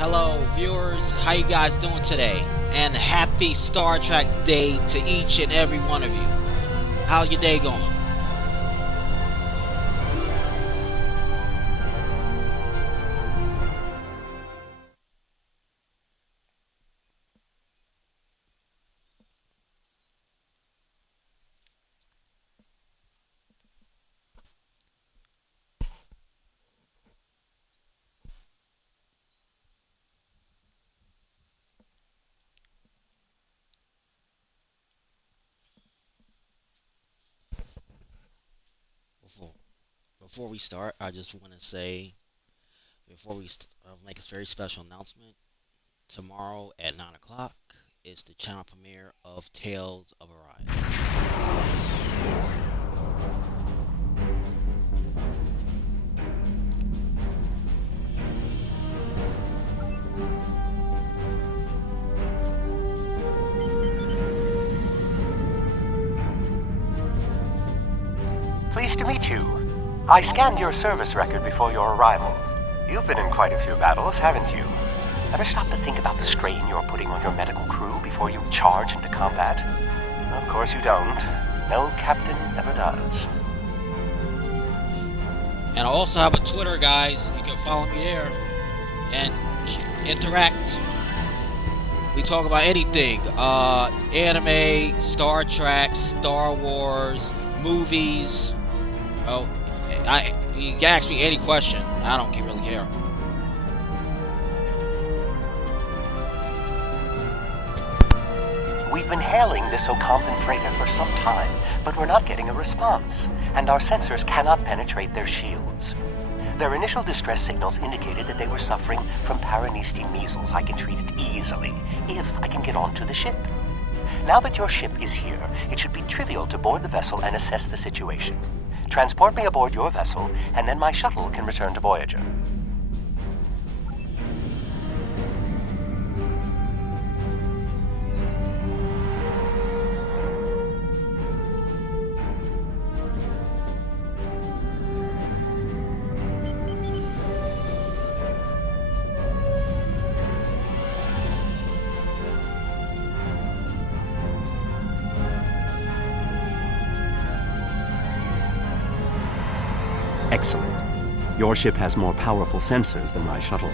Hello, viewers. How you guys doing today? And happy Star Trek Day to each and every one of you. How your day going? Before before we start, I just want to say before make a very special announcement. Tomorrow at 9 o'clock is the channel premiere of Tales of Arise. Pleased to meet you. I scanned your service record before your arrival. You've been in quite a few battles, haven't you? Ever stop to think about the strain you're putting on your medical crew before you charge into combat? Of course you don't. No captain ever does. And I also have a Twitter, guys. You can follow me there and interact. We talk about anything. Anime, Star Trek, Star Wars, movies. Oh, you can ask me any question. I don't really care. We've been hailing this Ocampan freighter for some time, but we're not getting a response, and our sensors cannot penetrate their shields. Their initial distress signals indicated that they were suffering from Paraniste measles. I can treat it easily, if I can get onto the ship. Now that your ship is here, it should be trivial to board the vessel and assess the situation. Transport me aboard your vessel, and then my shuttle can return to Voyager. Excellent. Your ship has more powerful sensors than my shuttle.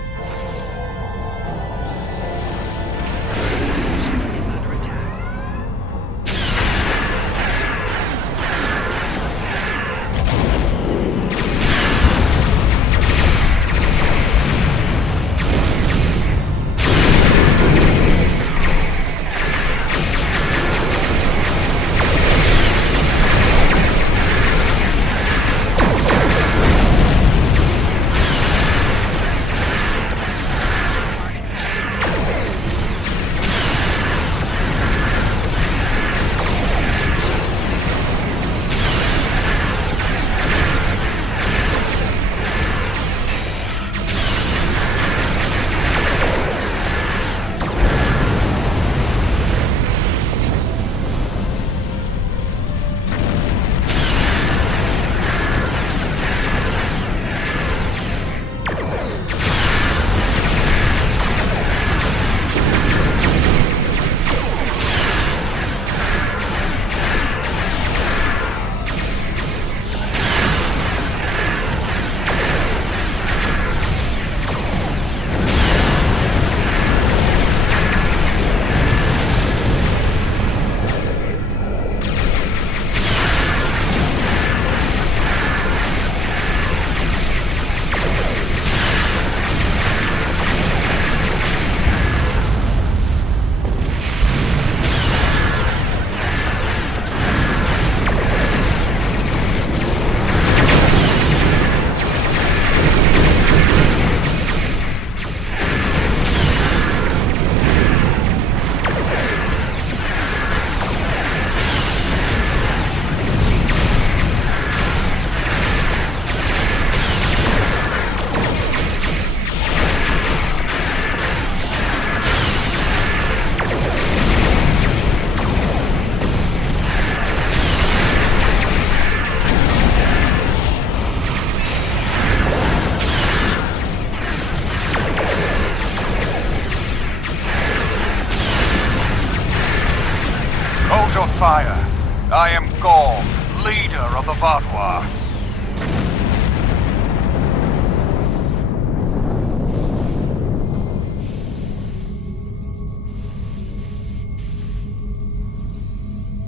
fire. I am Gaul, leader of the Vaadwaur.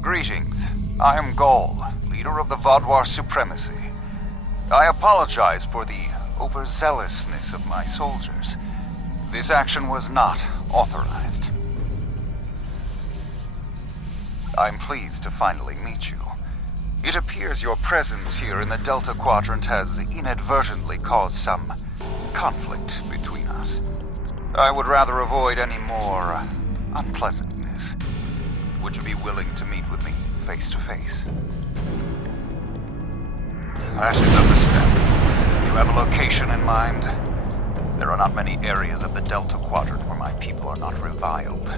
Greetings. I am Gaul, leader of the Vaadwaur Supremacy. I apologize for the overzealousness of my soldiers. This action was not authorized. I'm pleased to finally meet you. It appears your presence here in the Delta Quadrant has inadvertently caused some conflict between us. I would rather avoid any more unpleasantness. Would you be willing to meet with me face to face? That is understandable. You have a location in mind? There are not many areas of the Delta Quadrant where my people are not reviled.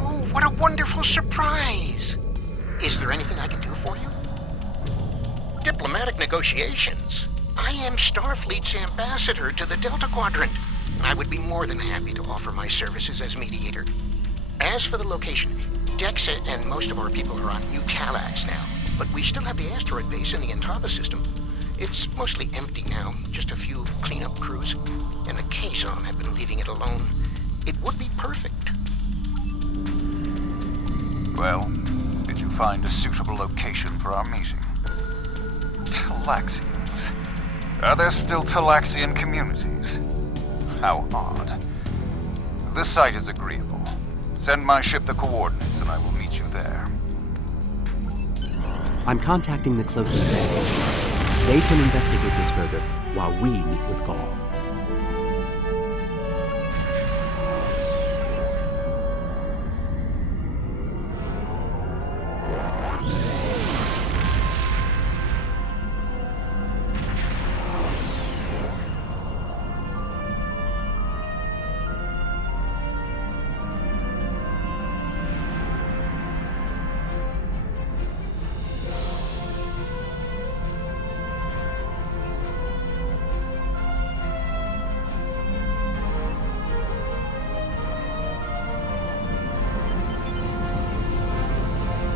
Oh, what a wonderful surprise! Is there anything I can do for you? Diplomatic negotiations. I am Starfleet's ambassador to the Delta Quadrant. I would be more than happy to offer my services as mediator. As for the location, Dexa and most of our people are on New Talax now, but we still have the asteroid base in the Intaba system. It's mostly empty now, just a few cleanup crews, and the Kazon have been leaving it alone. It would be perfect. Well, did you find a suitable location for our meeting? Talaxians. Are there still Talaxian communities? How odd. The site is agreeable. Send my ship the coordinates and I will meet you there. I'm contacting the closest base. They can investigate this further while we meet with Gaul.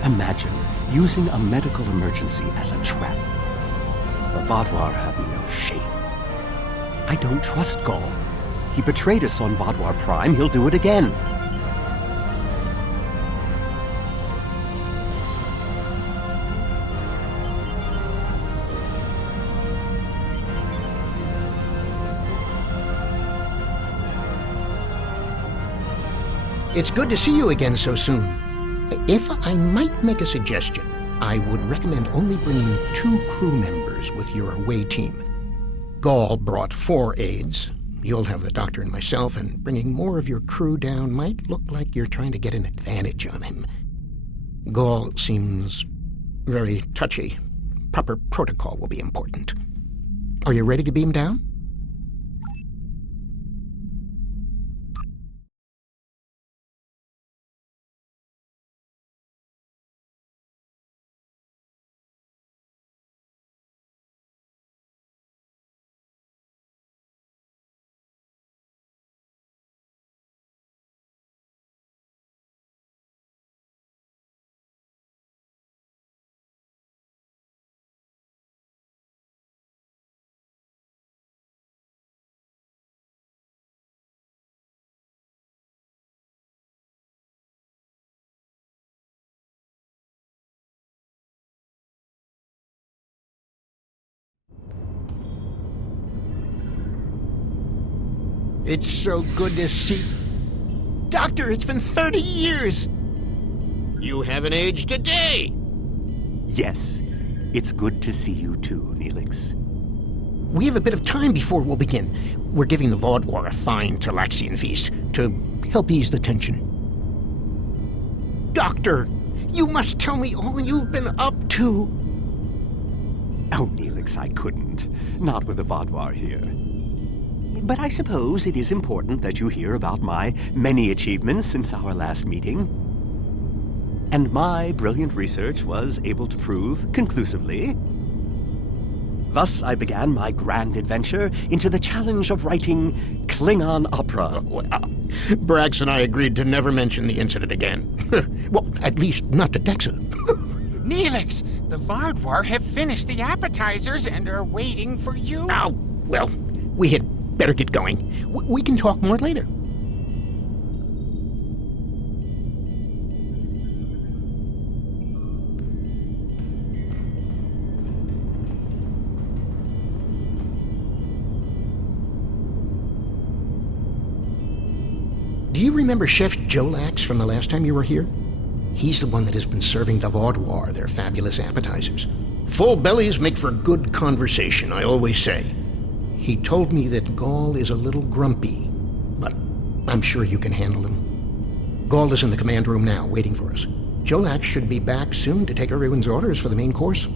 Imagine using a medical emergency as a trap. The Vaadwaur have no shame. I don't trust Gaul. He betrayed us on Vaadwaur Prime. He'll do it again. It's good to see you again so soon. If I might make a suggestion, I would recommend only bringing 2 crew members with your away team. Gaul brought 4 aides. You'll have the doctor and myself, and bringing more of your crew down might look like you're trying to get an advantage on him. Gaul seems very touchy. Proper protocol will be important. Are you ready to beam down? It's so good to see. Doctor, it's been 30 years. You haven't aged a day. Yes, it's good to see you too, Neelix. We have a bit of time before we'll begin. We're giving the Vaadwaur a fine Talaxian feast to help ease the tension. Doctor, you must tell me all you've been up to. Oh, Neelix, I couldn't. Not with the Vaadwaur here. But I suppose it is important that you hear about my many achievements since our last meeting. And my brilliant research was able to prove conclusively Thus I began my grand adventure into the challenge of writing Klingon opera. Brax and I agreed to never mention the incident again. Well, at least not to Dexa. Neelix, the Vaadwaur have finished the appetizers and are waiting for you. Oh, well, we had better get going. We can talk more later. Do you remember Chef Jolax from the last time you were here? He's the one that has been serving the Vaadwaur their fabulous appetizers. Full bellies make for good conversation, I always say. He told me that Gall is a little grumpy, but I'm sure you can handle him. Gall is in the command room now, waiting for us. Jolax should be back soon to take everyone's orders for the main course.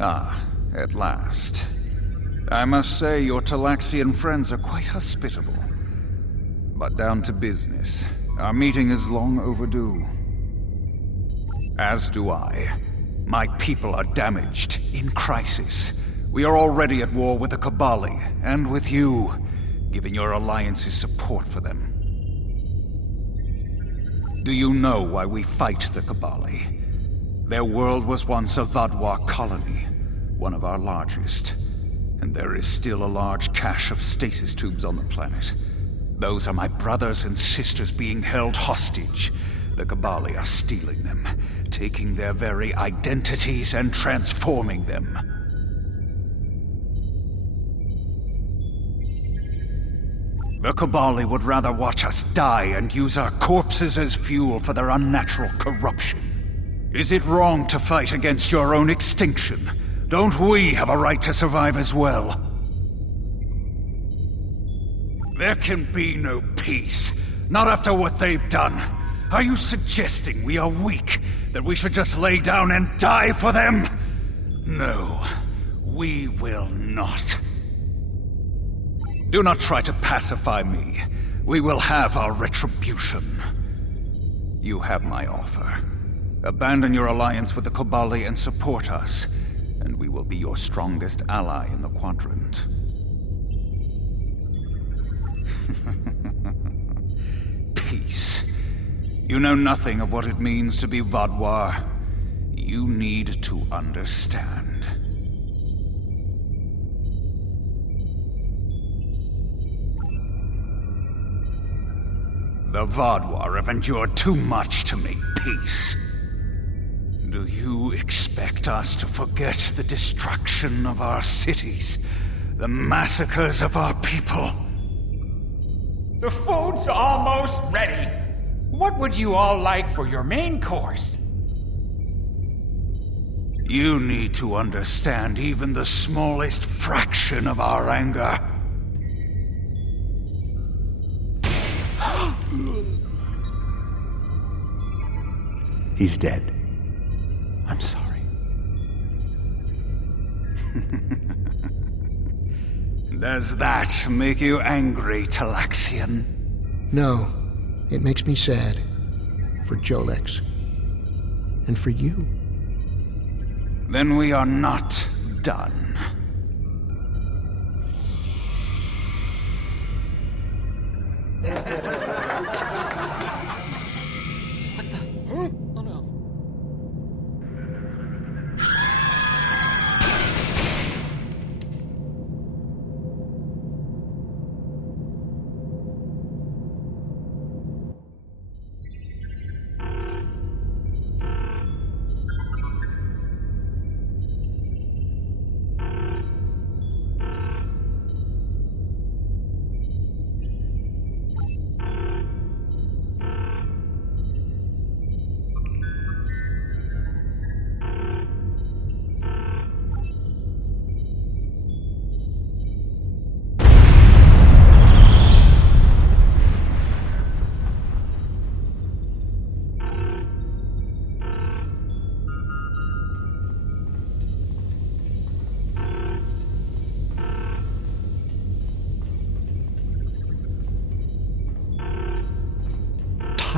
Ah, at last. I must say your Talaxian friends are quite hospitable. But down to business. Our meeting is long overdue. As do I. My people are damaged, in crisis. We are already at war with the Kabali, and with you, giving your alliance's support for them. Do you know why we fight the Kabali? Their world was once a Vaadwaur colony, one of our largest. And there is still a large cache of stasis tubes on the planet. Those are my brothers and sisters being held hostage. The Kabali are stealing them, taking their very identities and transforming them. The Kabali would rather watch us die and use our corpses as fuel for their unnatural corruption. Is it wrong to fight against your own extinction? Don't we have a right to survive as well? There can be no peace, not after what they've done. Are you suggesting we are weak, that we should just lay down and die for them? No, we will not. Do not try to pacify me. We will have our retribution. You have my offer. Abandon your alliance with the Kabali and support us, and we will be your strongest ally in the Quadrant. Peace. You know nothing of what it means to be Vaadwaur. You need to understand. The Vaadwaur have endured too much to make peace. Do you expect us to forget the destruction of our cities? The massacres of our people? The food's almost ready. What would you all like for your main course? You need to understand even the smallest fraction of our anger. He's dead. I'm sorry. Does that make you angry, Talaxian? No, it makes me sad. For Jolax. And for you. Then we are not done.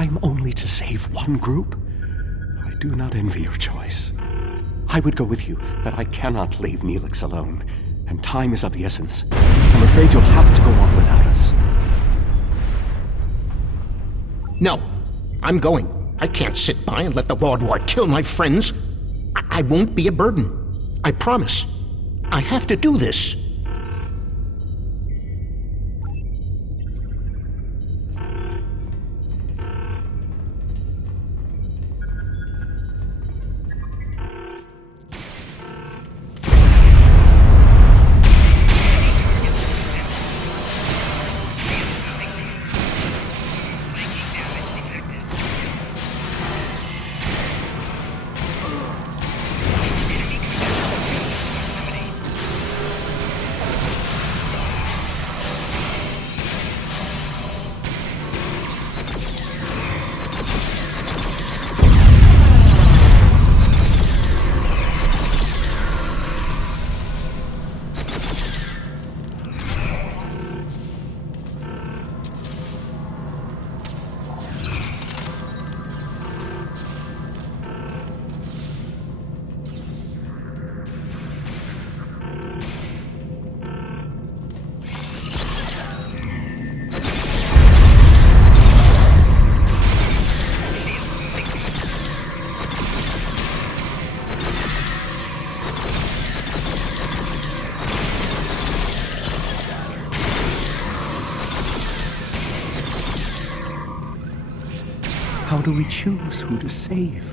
time only to save one group? I do not envy your choice. I would go with you, but I cannot leave Neelix alone, and time is of the essence. I'm afraid you'll have to go on without us. No, I'm going. I can't sit by and let the Vaadwaur kill my friends. I won't be a burden. I promise. I have to do this. How do we choose who to save?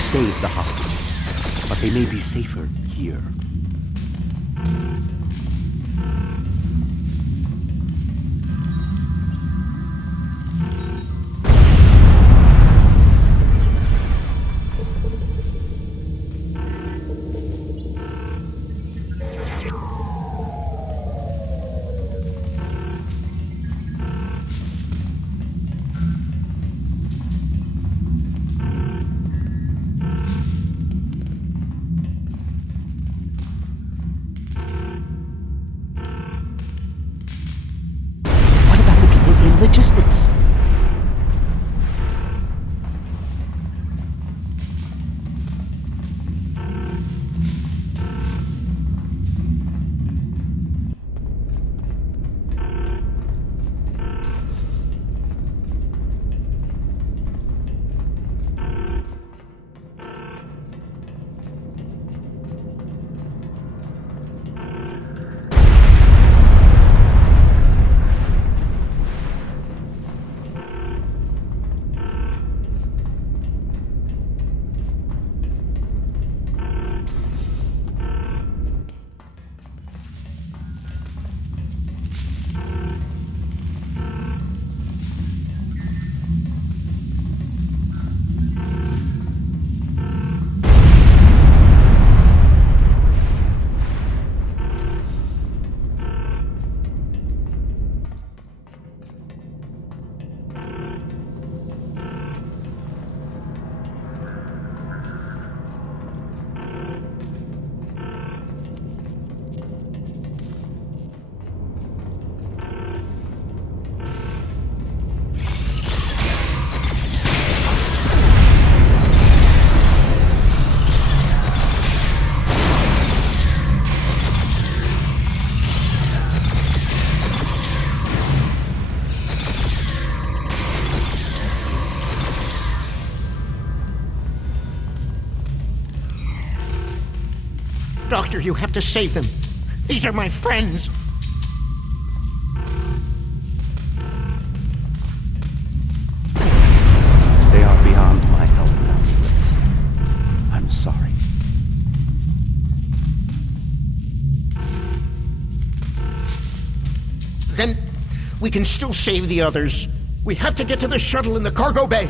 Save the hostages, but they may be safer here. Logistics. Doctor, you have to save them. These are my friends. They are beyond my help now, Julius. I'm sorry. Then we can still save the others. We have to get to the shuttle in the cargo bay.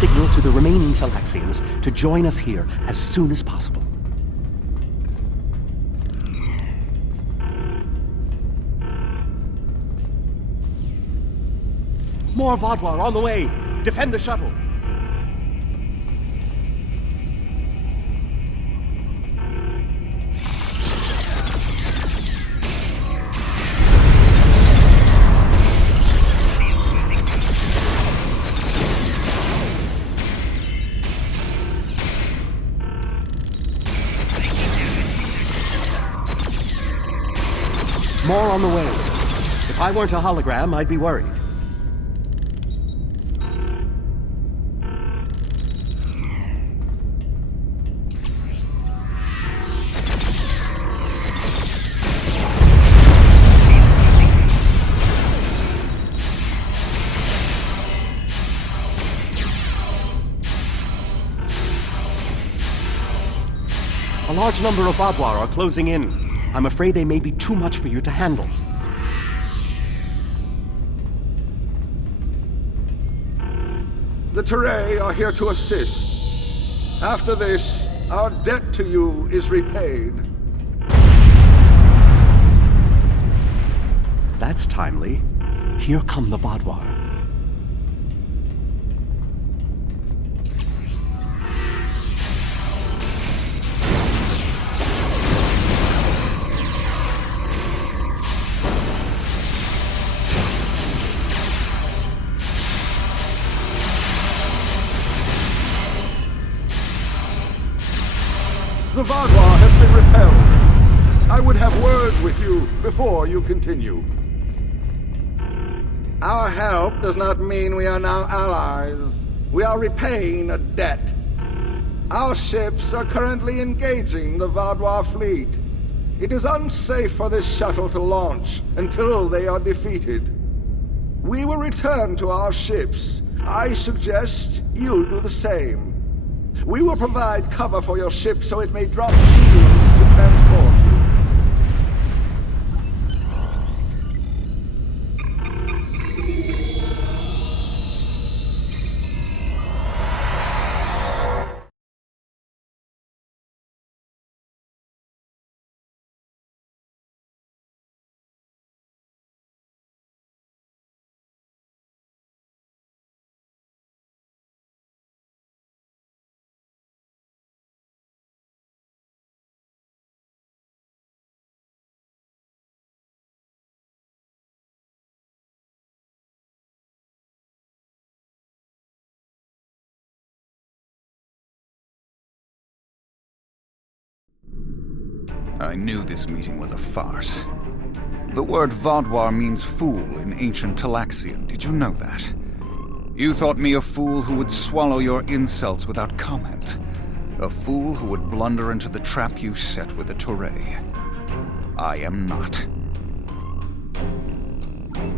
Signal to the remaining Talaxians to join us here as soon as possible. More Vaadwaur on the way! Defend the shuttle! More on the way. If I weren't a hologram, I'd be worried. A large number of Vaadwaur are closing in. I'm afraid they may be too much for you to handle. The Teray are here to assist. After this, our debt to you is repaid. That's timely. Here come the Vaadwaur. The Vaadwaur have been repelled. I would have words with you before you continue. Our help does not mean we are now allies. We are repaying a debt. Our ships are currently engaging the Vaadwaur fleet. It is unsafe for this shuttle to launch until they are defeated. We will return to our ships. I suggest you do the same. We will provide cover for your ship so it may drop shields to transport you. I knew this meeting was a farce. The word Vodwar means fool in ancient Talaxian. Did you know that? You thought me a fool who would swallow your insults without comment. A fool who would blunder into the trap you set with the Toray. I am not.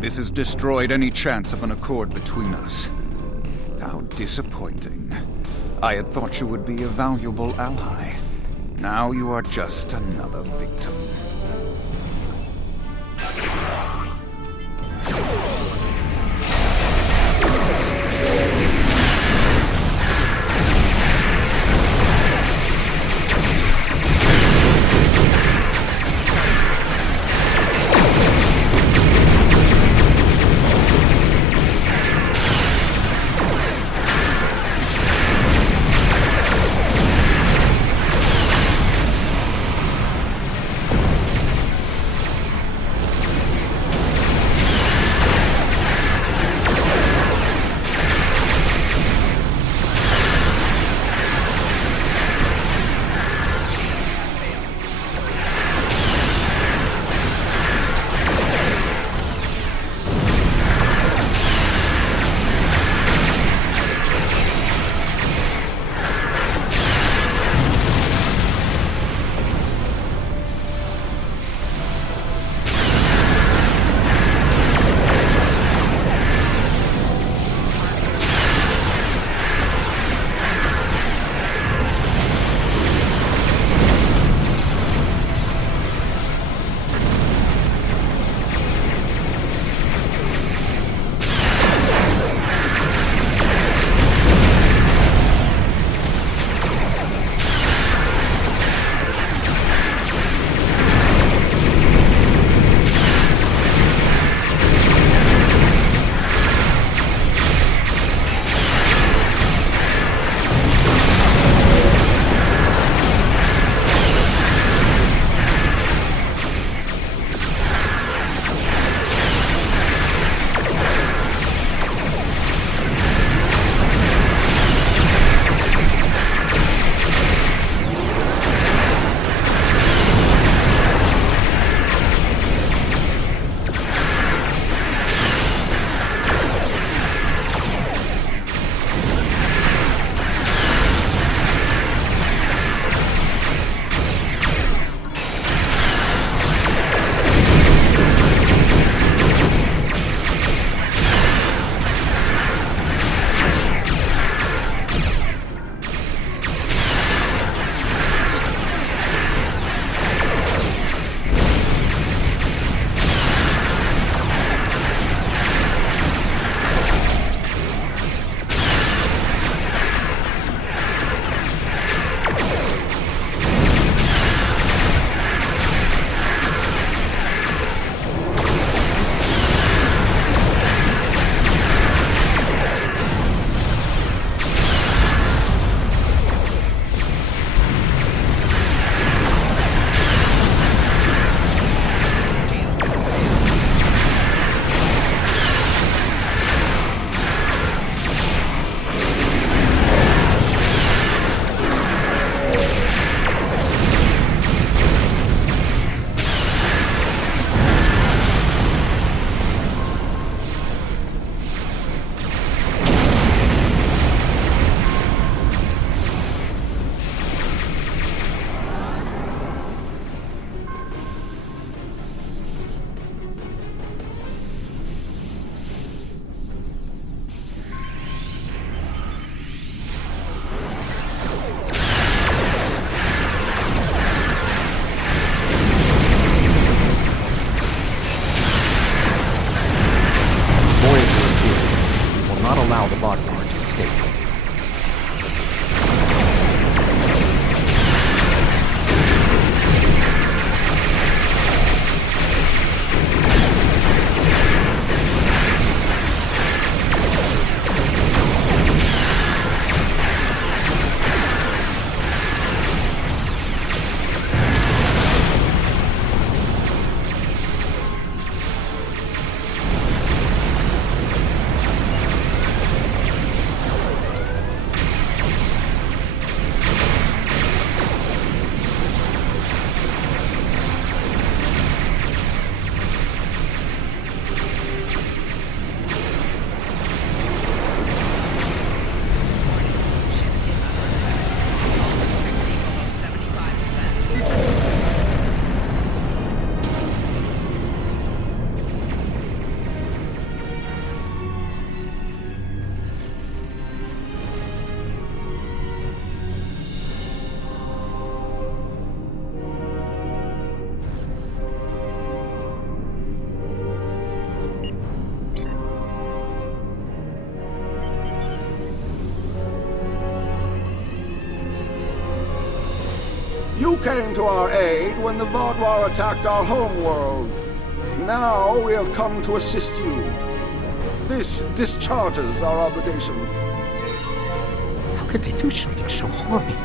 This has destroyed any chance of an accord between us. How disappointing. I had thought you would be a valuable ally. Now you are just another victim. You came to our aid when the Vaadwaur attacked our homeworld. Now we have come to assist you. This discharges our obligation. How could they do something so horrible?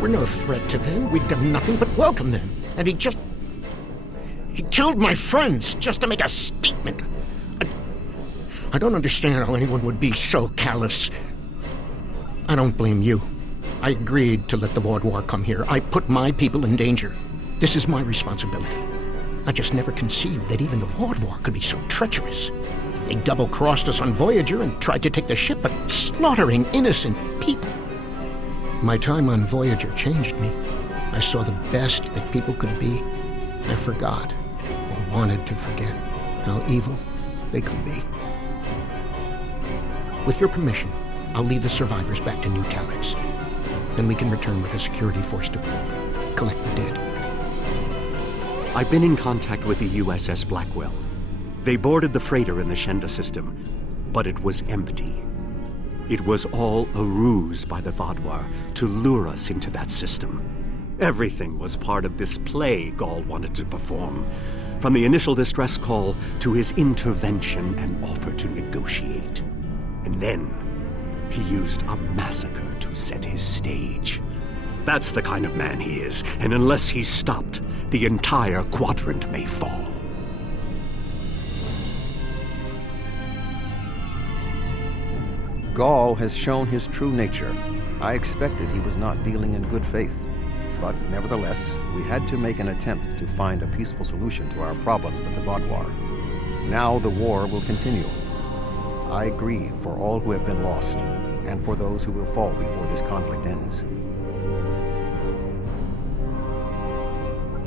We're no threat to them. We've done nothing but welcome them. And he killed my friends just to make a statement. I don't understand how anyone would be so callous. I don't blame you. I agreed to let the Vaadwaur come here. I put my people in danger. This is my responsibility. I just never conceived that even the Vaadwaur could be so treacherous. They double-crossed us on Voyager and tried to take the ship, but slaughtering innocent people. My time on Voyager changed me. I saw the best that people could be. I forgot, or wanted to forget, how evil they could be. With your permission, I'll lead the survivors back to New Talax. Then we can return with a security force to collect the dead. I've been in contact with the USS Blackwell. They boarded the freighter in the Shenda system, but it was empty. It was all a ruse by the Vaadwaur to lure us into that system. Everything was part of this play Ghaul wanted to perform, from the initial distress call to his intervention and offer to negotiate. And then he used a massacre to set his stage. That's the kind of man he is, and unless he's stopped, the entire quadrant may fall. Ghaul has shown his true nature. I expected he was not dealing in good faith. But nevertheless, we had to make an attempt to find a peaceful solution to our problems with the Vaadwaur. Now the war will continue. I grieve for all who have been lost, and for those who will fall before this conflict ends.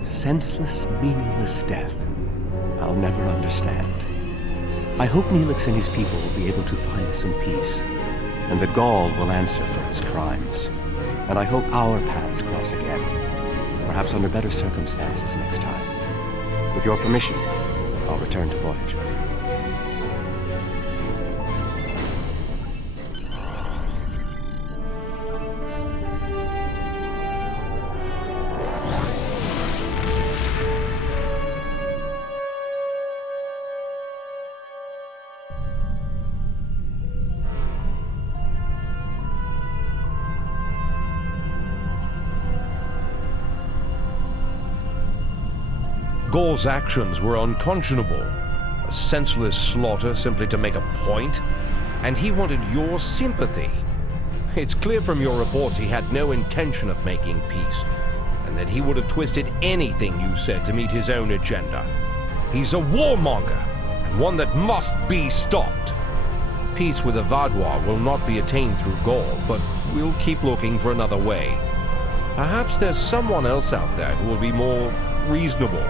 Senseless, meaningless death. I'll never understand. I hope Neelix and his people will be able to find some peace, and that Ghaul will answer for his crimes. And I hope our paths cross again, perhaps under better circumstances next time. With your permission, I'll return to Voyager. Ghaul's actions were unconscionable. A senseless slaughter simply to make a point. And he wanted your sympathy. It's clear from your report he had no intention of making peace, and that he would have twisted anything you said to meet his own agenda. He's a warmonger, and one that must be stopped. Peace with the Vaadwaur will not be attained through Ghaul, but we'll keep looking for another way. Perhaps there's someone else out there who will be more reasonable.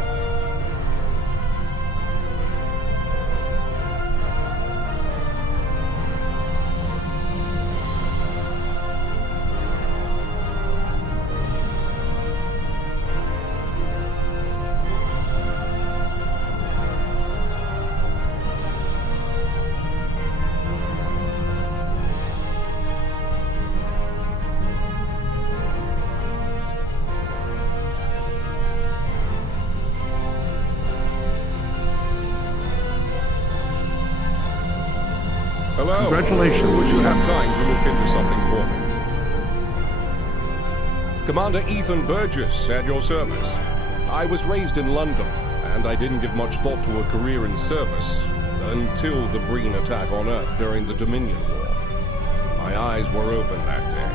Hello. Congratulations. Would you have time to look into something for me? Commander Ethan Burgess, at your service. I was raised in London, and I didn't give much thought to a career in service until the Breen attack on Earth during the Dominion War. My eyes were open that day.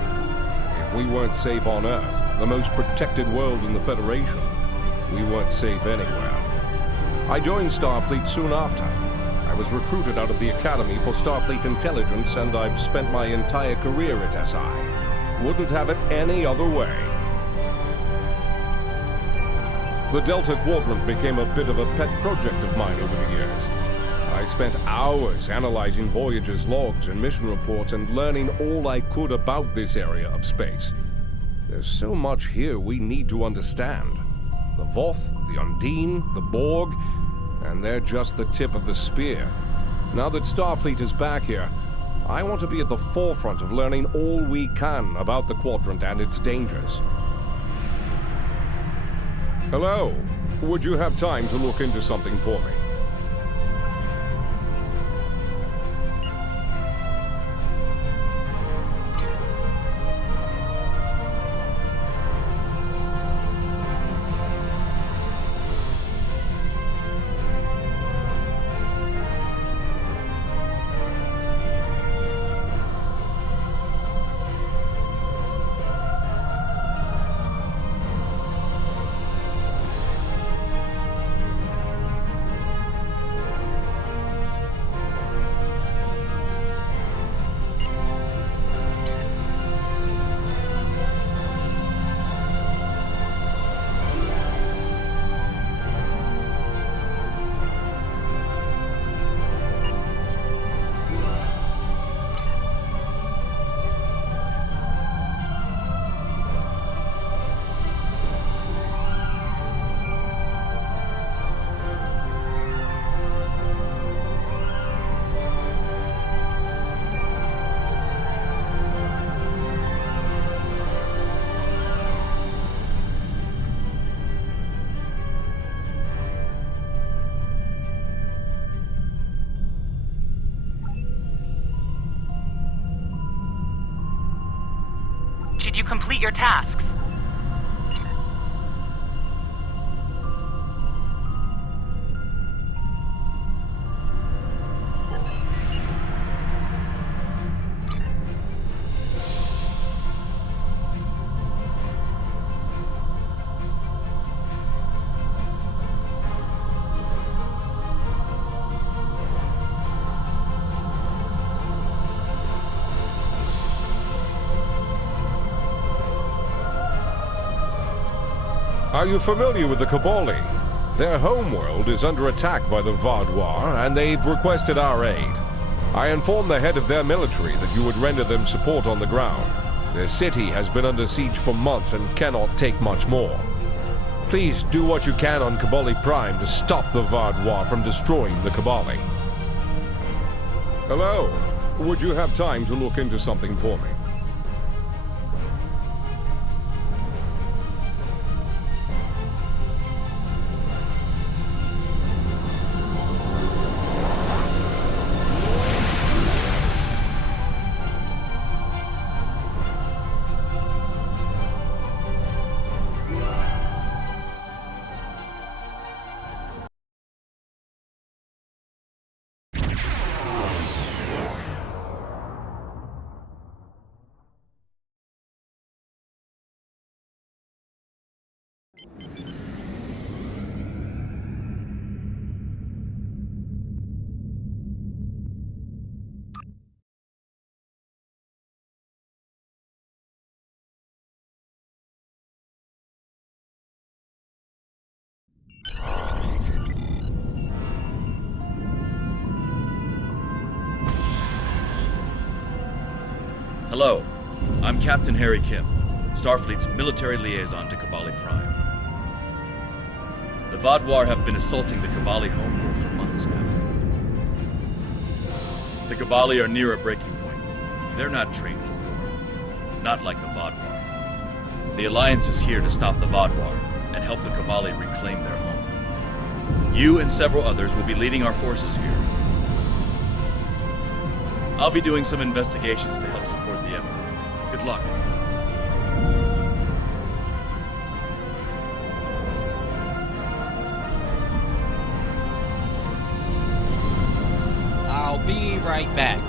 If we weren't safe on Earth, the most protected world in the Federation, we weren't safe anywhere. I joined Starfleet soon after. I was recruited out of the Academy for Starfleet Intelligence, and I've spent my entire career at SI. Wouldn't have it any other way. The Delta Quadrant became a bit of a pet project of mine over the years. I spent hours analyzing Voyager's logs and mission reports and learning all I could about this area of space. There's so much here we need to understand. The Voth, the Undine, the Borg, and they're just the tip of the spear. Now that Starfleet is back here, I want to be at the forefront of learning all we can about the Quadrant and its dangers. Hello. Would you have time to look into something for me? Did you complete your tasks? Are you familiar with the Cabali? Their homeworld is under attack by the Vaadwaur, and they've requested our aid. I informed the head of their military that you would render them support on the ground. Their city has been under siege for months and cannot take much more. Please do what you can on Cabali Prime to stop the Vaadwaur from destroying the Cabali. Hello. Would you have time to look into something for me? Hello, I'm Captain Harry Kim, Starfleet's military liaison to Cabali Prime. The Vaadwaur have been assaulting the Cabali homeworld for months now. The Cabali are near a breaking point. They're not trained for war, not like the Vaadwaur. The Alliance is here to stop the Vaadwaur and help the Cabali reclaim their home. You and several others will be leading our forces here. I'll be doing some investigations to help support the effort. Good luck. I'll be right back.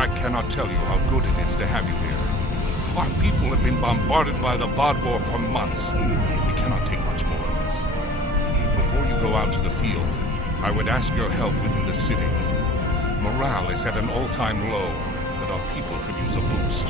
I cannot tell you how good it is to have you here. Our people have been bombarded by the Vodwar for months. We cannot take much more of this. Before you go out to the field, I would ask your help within the city. Morale is at an all-time low, but our people could use a boost.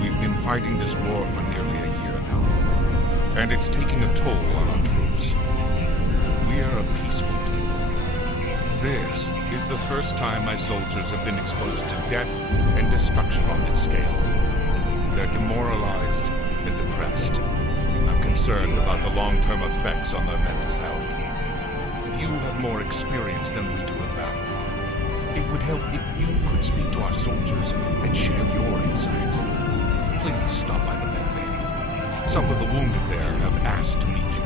We've been fighting this war for nearly a year now, and it's taking a toll on our troops. We are a peaceful people. This is the first time my soldiers have been exposed to death and destruction on this scale. They're demoralized and depressed. I'm concerned about the long-term effects on their mental health. You have more experience than we do in battle. It would help if you could speak to our soldiers and share your insights. Please stop by the medbay. Some of the wounded there have asked to meet you.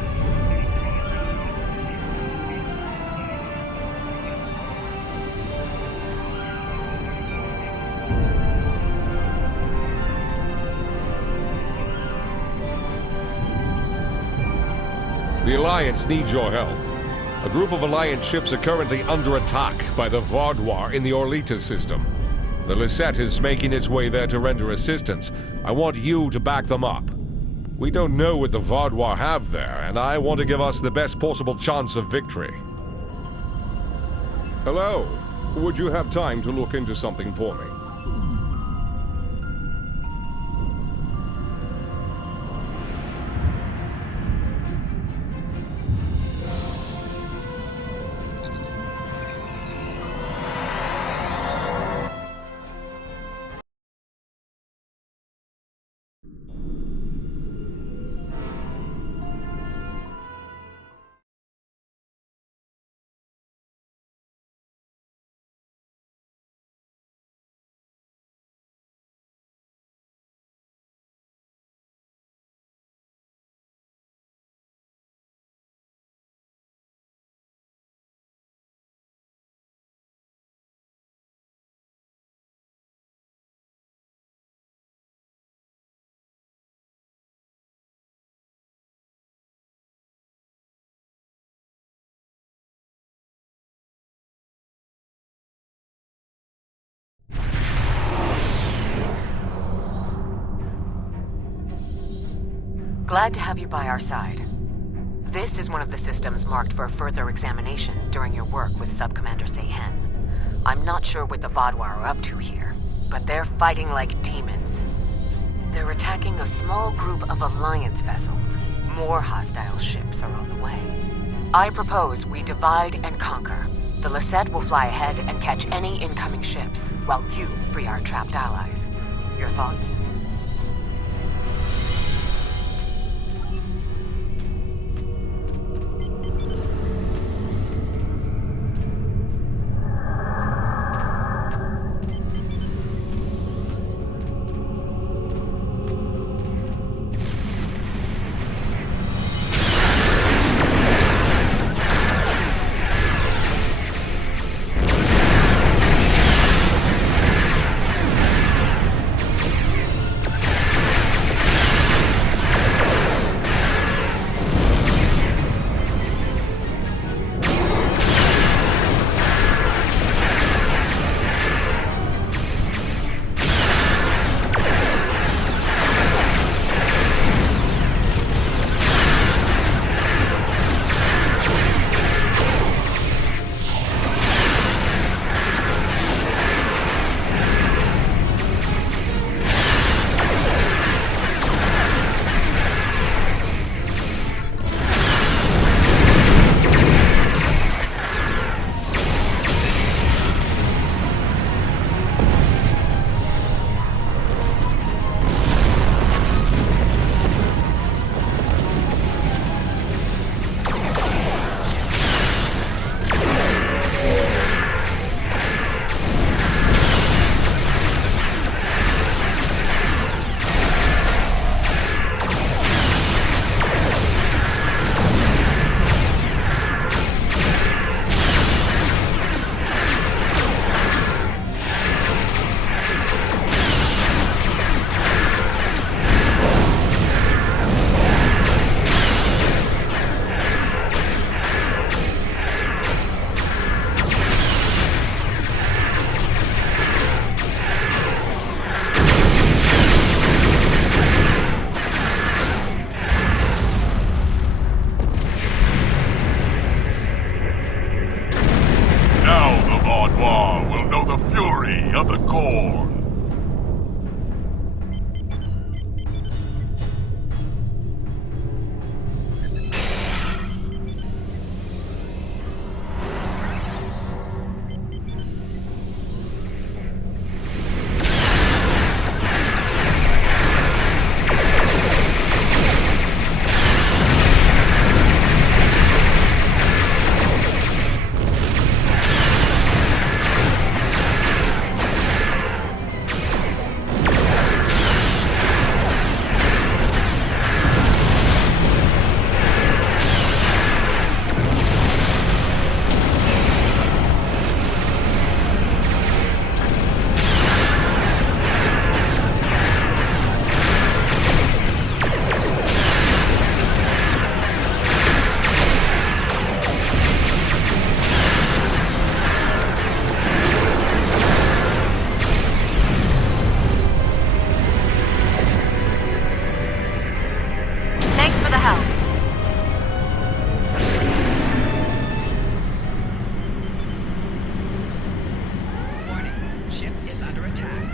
The Alliance needs your help. A group of Alliance ships are currently under attack by the Vodwar in the Orlita system. The Lisette is making its way there to render assistance. I want you to back them up. We don't know what the Vodwar have there, and I want to give us the best possible chance of victory. Hello. Would you have time to look into something for me? Glad to have you by our side. This is one of the systems marked for further examination during your work with Subcommander Seyhen. I'm not sure what the Vodwar are up to here, but they're fighting like demons. They're attacking a small group of Alliance vessels. More hostile ships are on the way. I propose we divide and conquer. The Lisette will fly ahead and catch any incoming ships, while you free our trapped allies. Your thoughts? of the Gorn. Thanks for the help. Warning, ship is under attack.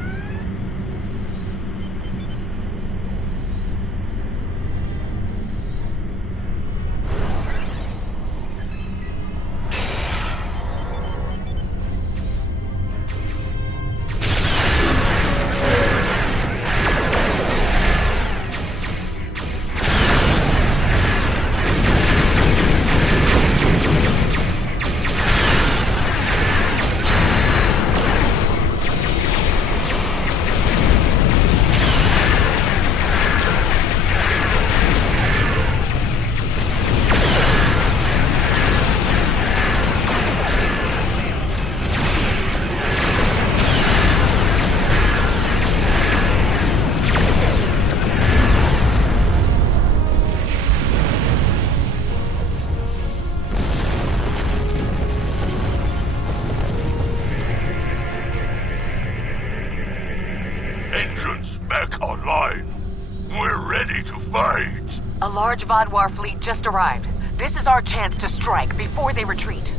Engines back online. We're ready to fight. A large Vodwar fleet just arrived. This is our chance to strike before they retreat.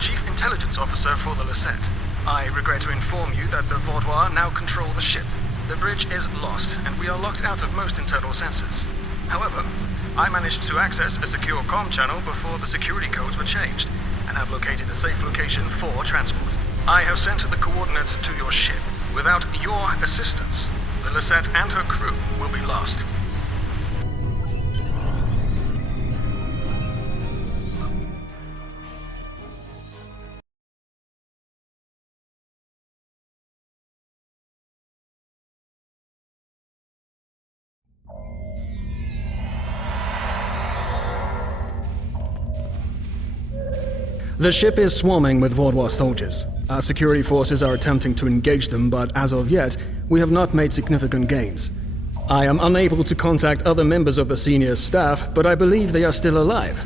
Chief Intelligence Officer for the Lasette. I regret to inform you that the Vaudois now control the ship. The bridge is lost, and we are locked out of most internal sensors. However, I managed to access a secure comm channel before the security codes were changed, and have located a safe location for transport. I have sent the coordinates to your ship. Without your assistance, the Lasette and her crew will be lost. The ship is swarming with Vaudois soldiers. Our security forces are attempting to engage them, but as of yet, we have not made significant gains. I am unable to contact other members of the senior staff, but I believe they are still alive.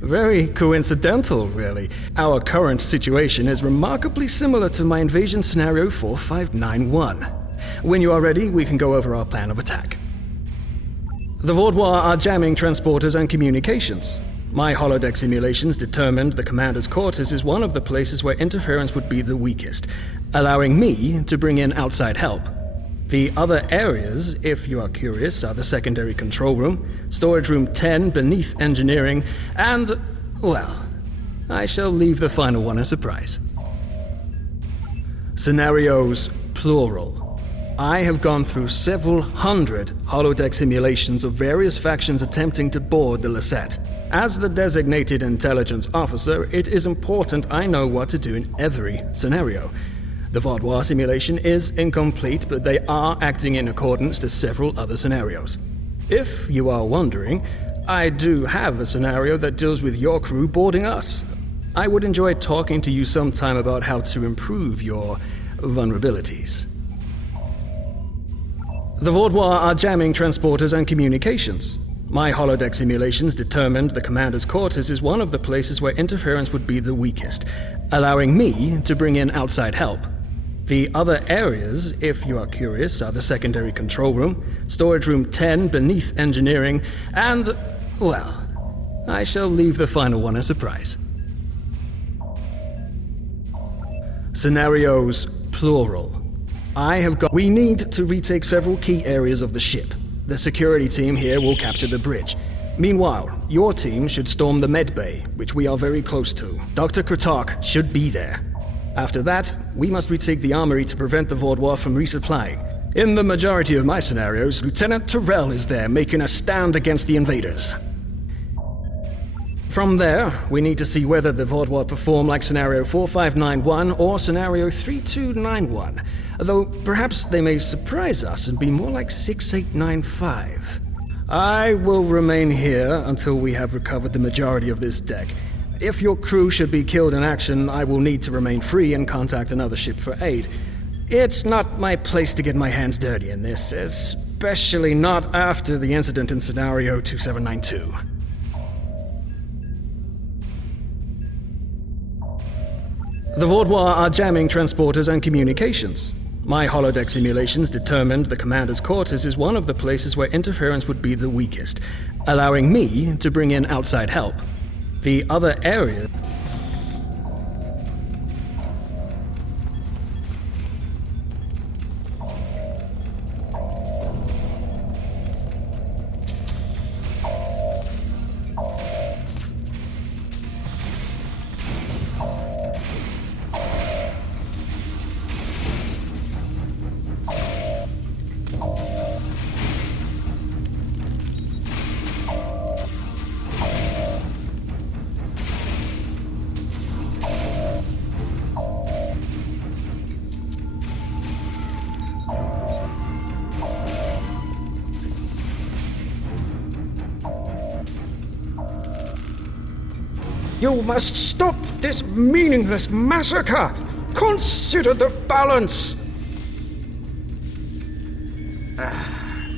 Very coincidental, really. Our current situation is remarkably similar to my invasion scenario 4591. When you are ready, we can go over our plan of attack. The Vaudois are jamming transporters and communications. My holodeck simulations determined the commander's quarters is one of the places where interference would be the weakest, allowing me to bring in outside help. The other areas, if you are curious, are the secondary control room, storage room 10 beneath engineering, and, well, I shall leave the final one a surprise. Scenarios, plural. I have gone through several hundred holodeck simulations of various factions attempting to board the Lasette. As the designated intelligence officer, it is important I know what to do in every scenario. The Vaudois simulation is incomplete, but they are acting in accordance to several other scenarios. If you are wondering, I do have a scenario that deals with your crew boarding us. I would enjoy talking to you sometime about how to improve your vulnerabilities. The Vaudois are jamming transporters and communications. My holodeck simulations determined the commander's quarters is one of the places where interference would be the weakest, allowing me to bring in outside help. The other areas, if you are curious, are the secondary control room, storage room 10 beneath engineering, and, well, I shall leave the final one a surprise. Scenarios, plural. We need to retake several key areas of the ship. The security team here will capture the bridge. Meanwhile, your team should storm the med bay, which we are very close to. Dr. Kratok should be there. After that, we must retake the armory to prevent the Vaudois from resupplying. In the majority of my scenarios, Lieutenant Terrell is there making a stand against the invaders. From there, we need to see whether the Vaudois perform like Scenario 4591 or Scenario 3291, though perhaps they may surprise us and be more like 6895. I will remain here until we have recovered the majority of this deck. If your crew should be killed in action, I will need to remain free and contact another ship for aid. It's not my place to get my hands dirty in this, especially not after the incident in Scenario 2792. The Vaudois are jamming transporters and communications. My holodeck simulations determined the commander's quarters is one of the places where interference would be the weakest, allowing me to bring in outside help. The other areas... You must stop this meaningless massacre! Consider the balance!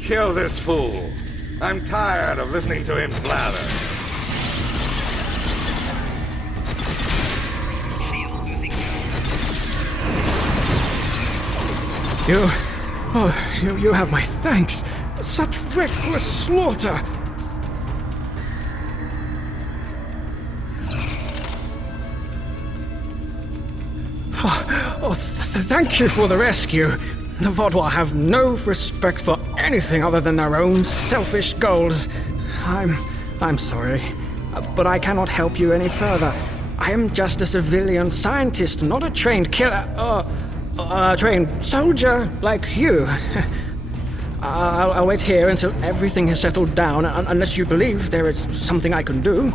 Kill this fool. I'm tired of listening to him blather. You have my thanks. Such reckless slaughter! Thank you for the rescue. The Vodwa have no respect for anything other than their own selfish goals. I'm sorry, but I cannot help you any further. I am just a civilian scientist, not a trained killer, a trained soldier like you. I'll wait here until everything has settled down, unless you believe there is something I can do.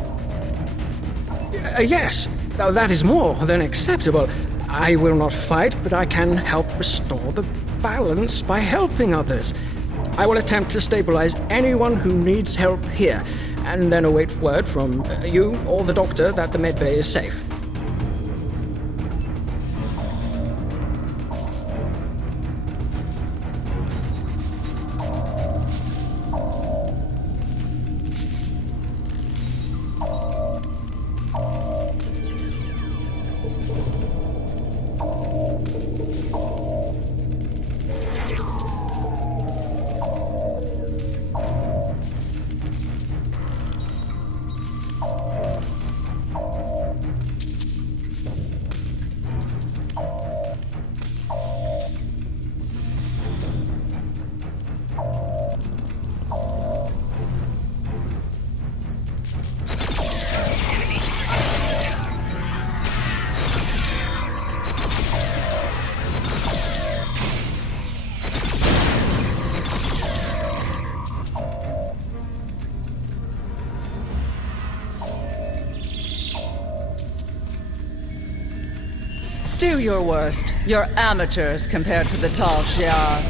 Yes, that is more than acceptable. I will not fight, but I can help restore the balance by helping others. I will attempt to stabilize anyone who needs help here, and then await word from you or the doctor that the medbay is safe. Do your worst. You're amateurs compared to the Tal Shiar.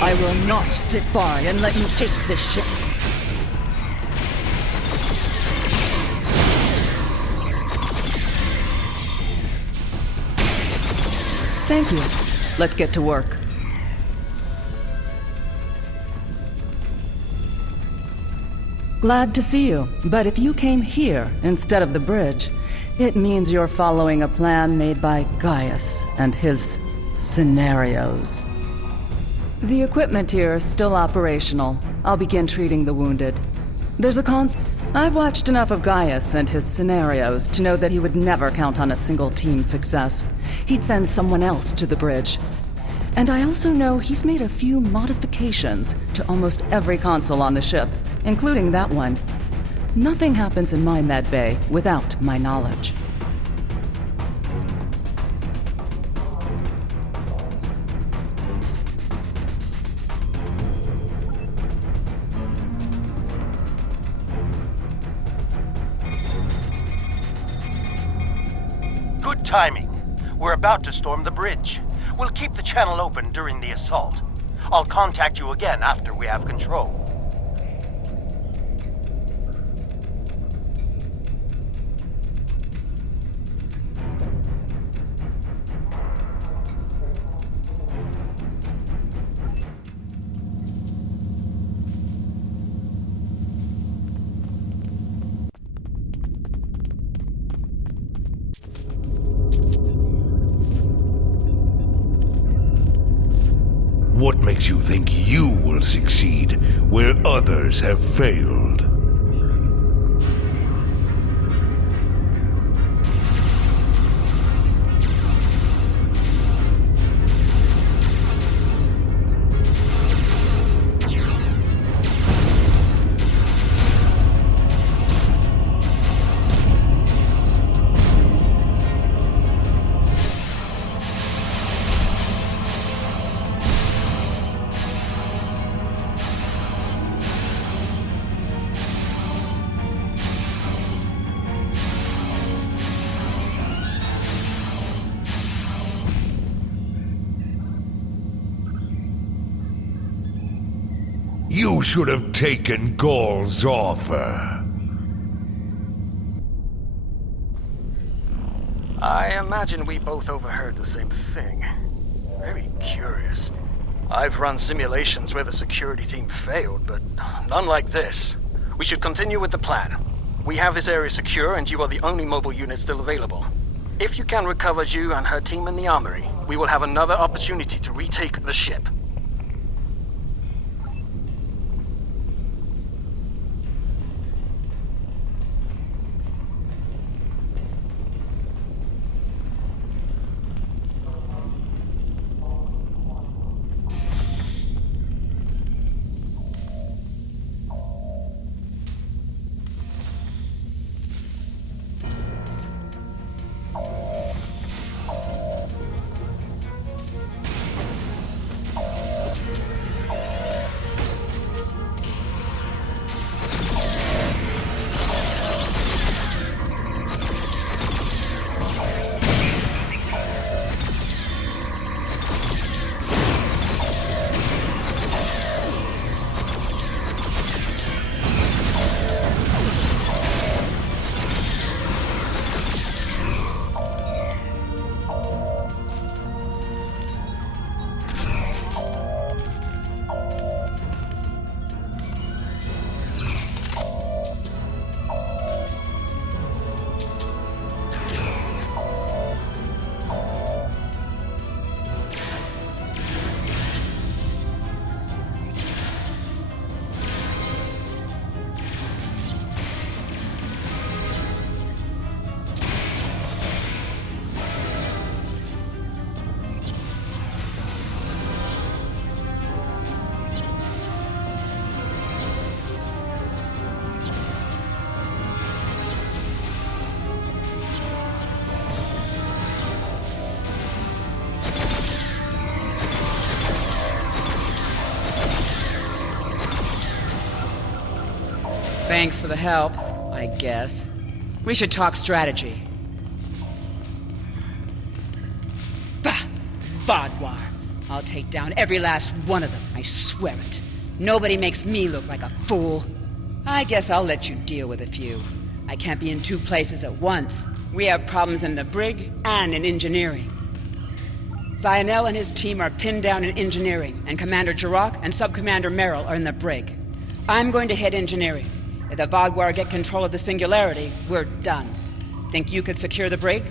I will not sit by and let you take this ship. Thank you. Let's get to work. Glad to see you, but if you came here instead of the bridge, it means you're following a plan made by Gaius and his scenarios. The equipment here is still operational. I'll begin treating the wounded. There's a I've watched enough of Gaius and his scenarios to know that he would never count on a single team success. He'd send someone else to the bridge. And I also know he's made a few modifications to almost every console on the ship, including that one. Nothing happens in my medbay without my knowledge. Good timing. We're about to storm the bridge. We'll keep the channel open during the assault. I'll contact you again after we have control. What makes you think you will succeed where others have failed? You should have taken Gaul's offer. I imagine we both overheard the same thing. Very curious. I've run simulations where the security team failed, but none like this. We should continue with the plan. We have this area secure, and you are the only mobile unit still available. If you can recover Zhu and her team in the armory, we will have another opportunity to retake the ship. Thanks for the help, I guess. We should talk strategy. Bah! Vaadwaur. I'll take down every last one of them, I swear it. Nobody makes me look like a fool. I guess I'll let you deal with a few. I can't be in two places at once. We have problems in the brig and in engineering. Zionel and his team are pinned down in engineering, and Commander Jirok and Sub-Commander Merrill are in the brig. I'm going to head engineering. If the Vaadwaur get control of the Singularity, we're done. Think you could secure the brig?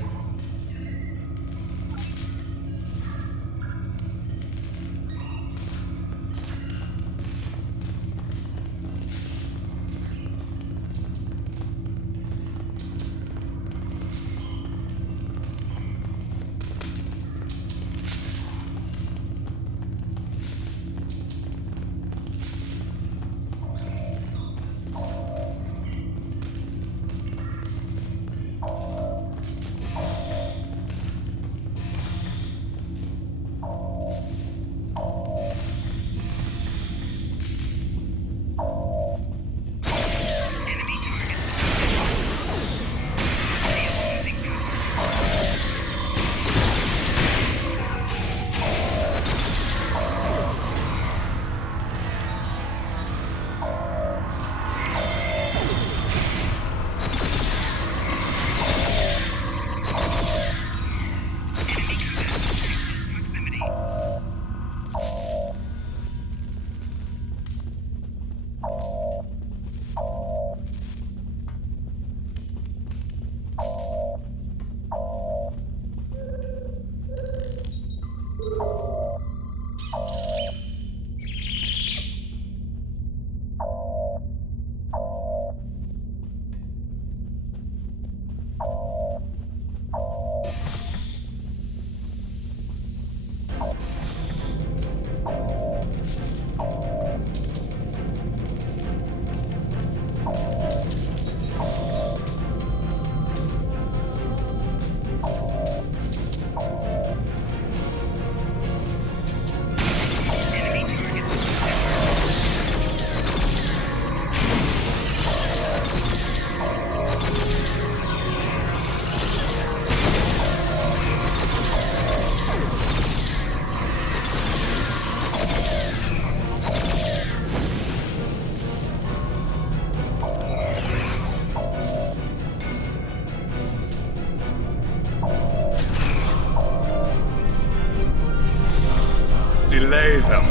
Delay them.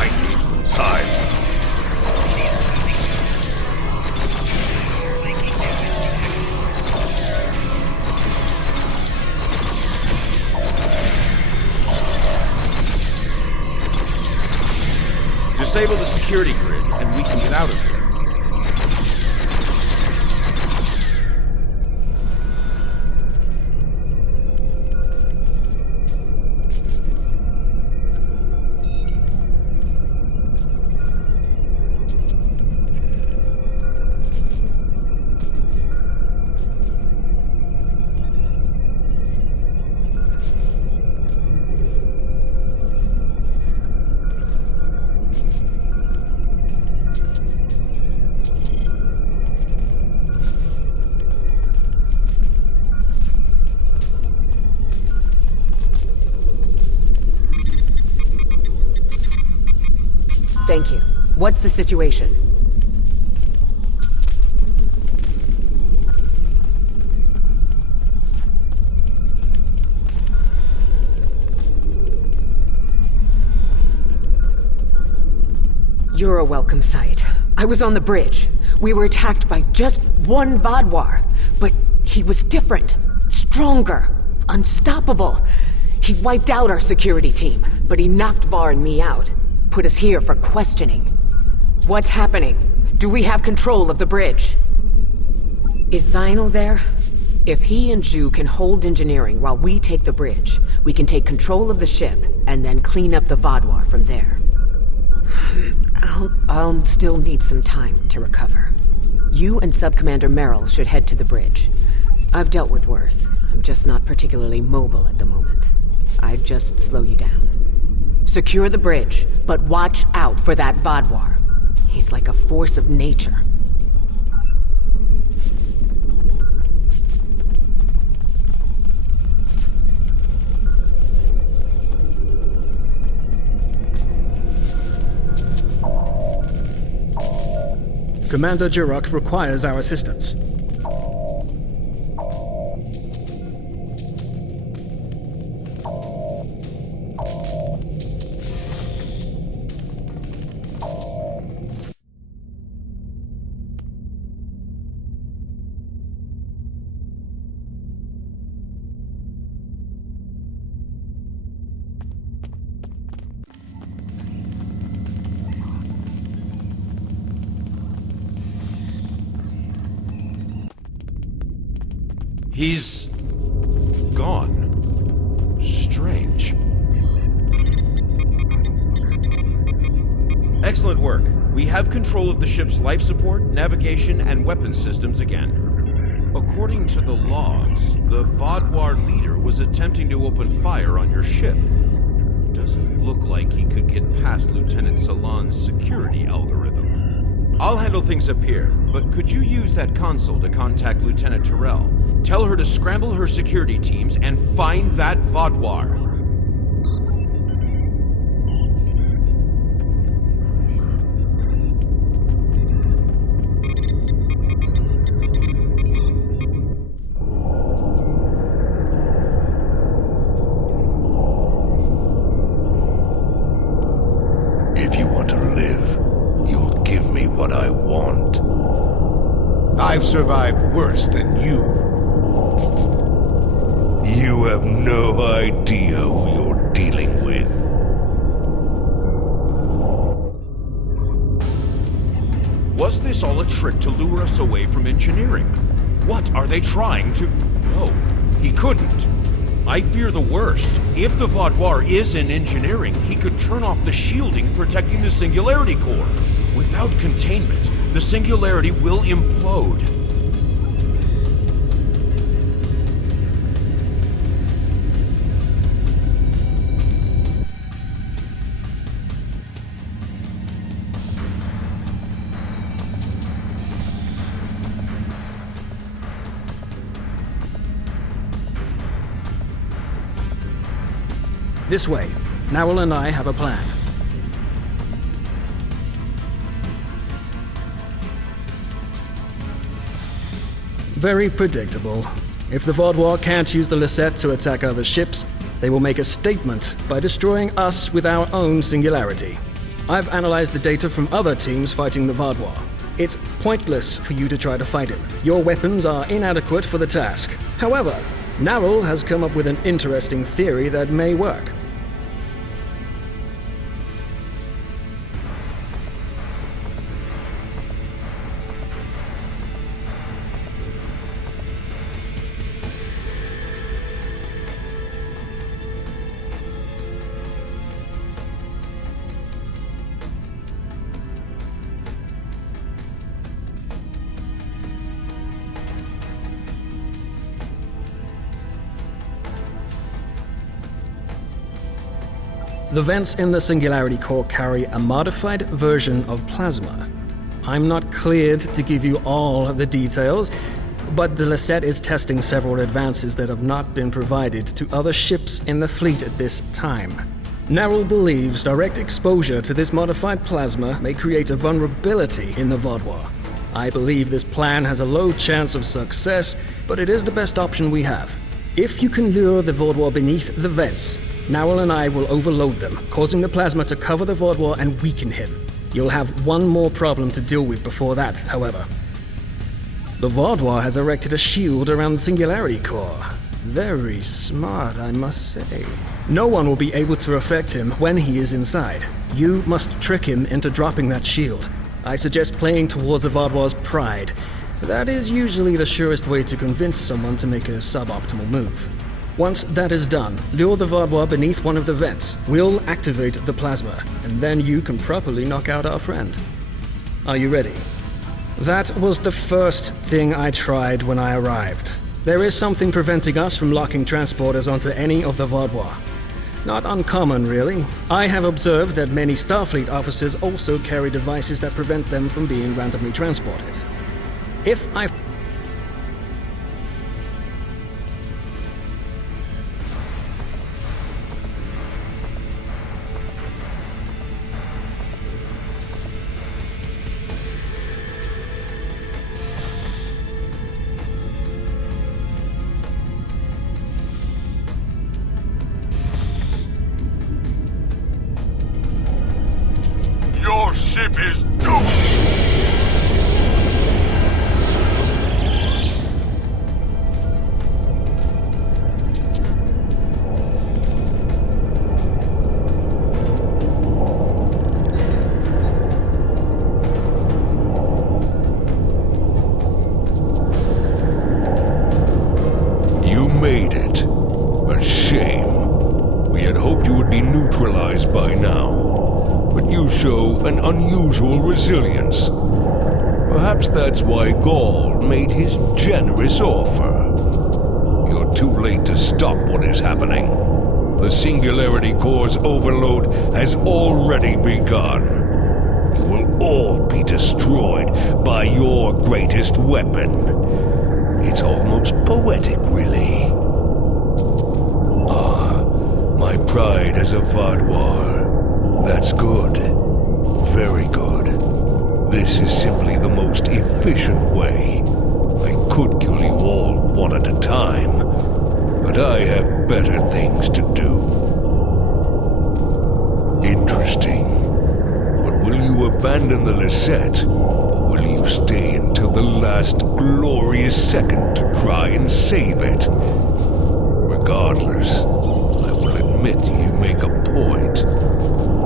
I need time. Disable the security grid, and we can get out of here. Thank you. What's the situation? You're a welcome sight. I was on the bridge. We were attacked by just one Vaadwaur, but he was different, stronger, unstoppable. He wiped out our security team, but he knocked Var and me out. Put us here for questioning. What's happening? Do we have control of the bridge? Is Zionel there? If he and Zhu can hold engineering while we take the bridge, we can take control of the ship and then clean up the Vaadwaur from there. I'll still need some time to recover. You and Sub-Commander Merrill should head to the bridge. I've dealt with worse. I'm just not particularly mobile at the moment. I'd just slow you down. Secure the bridge, but watch out for that Vaadwaur. He's like a force of nature. Commander Jurok requires our assistance. He's gone. Strange. Excellent work. We have control of the ship's life support, navigation, and weapon systems again. According to the logs, the Vaadwaur leader was attempting to open fire on your ship. Doesn't look like he could get past Lieutenant Salon's security algorithm. I'll handle things up here, but could you use that console to contact Lieutenant Terrell? Tell her to scramble her security teams and find that Vaadwaur. If you want to live, you'll give me what I want. I've survived worse than you. You have no idea who you're dealing with. Was this all a trick to lure us away from engineering? What are they trying to... No, he couldn't. I fear the worst. If the Vaadwaur is in engineering, he could turn off the shielding protecting the Singularity Core. Without containment, the Singularity will implode. This way. Narwhal and I have a plan. Very predictable. If the Vaadwaur can't use the Lisette to attack other ships, they will make a statement by destroying us with our own singularity. I've analyzed the data from other teams fighting the Vaadwaur. It's pointless for you to try to fight him. Your weapons are inadequate for the task. However, Narwhal has come up with an interesting theory that may work. The vents in the Singularity Core carry a modified version of plasma. I'm not cleared to give you all the details, but the Lisette is testing several advances that have not been provided to other ships in the fleet at this time. Narwhal believes direct exposure to this modified plasma may create a vulnerability in the Vaadwaur. I believe this plan has a low chance of success, but it is the best option we have. If you can lure the Vaadwaur beneath the vents, Narwhal and I will overload them, causing the plasma to cover the Vaadwaur and weaken him. You'll have one more problem to deal with before that, however. The Vaadwaur has erected a shield around the Singularity Core. Very smart, I must say. No one will be able to affect him when he is inside. You must trick him into dropping that shield. I suggest playing towards the Vaadwaur's pride. That is usually the surest way to convince someone to make a suboptimal move. Once that is done, lure the Vaadwaur beneath one of the vents. We'll activate the plasma, and then you can properly knock out our friend. Are you ready? That was the first thing I tried when I arrived. There is something preventing us from locking transporters onto any of the Vaadwaur. Not uncommon, really. I have observed that many Starfleet officers also carry devices that prevent them from being randomly transported. If I... ship is doomed! Made it. A shame. We had hoped you would be neutralized by now. But you show an unusual resilience. Perhaps that's why Gaul made his generous offer. You're too late to stop what is happening. The Singularity Core's overload has already begun. You will all be destroyed by your greatest weapon. It's almost poetic, really. My pride as a Vaadwaur. That's good. Very good. This is simply the most efficient way. I could kill you all one at a time, but I have better things to do. Interesting. But will you abandon the Lisette, or will you stay until the last glorious second to try and save it? Regardless, I will admit you make a point.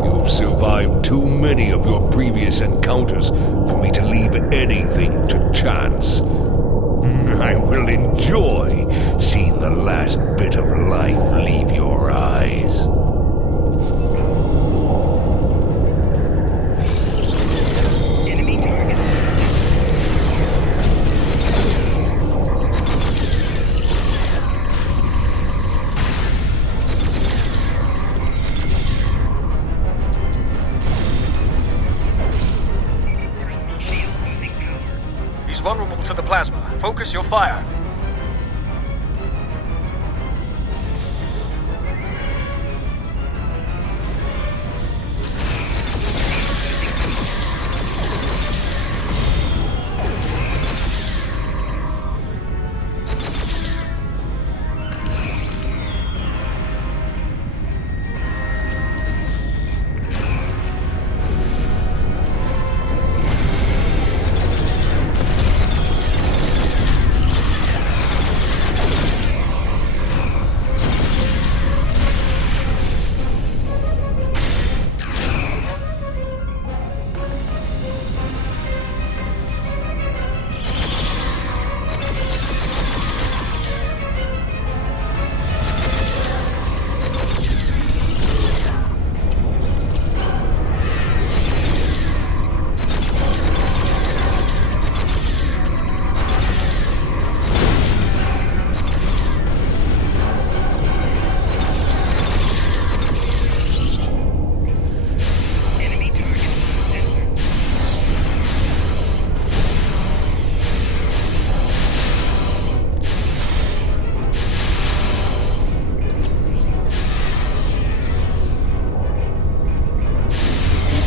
You've survived too many of your previous encounters for me to leave anything to chance. I will enjoy seeing the last bit of life leave your eyes. Vulnerable to the plasma. Focus your fire.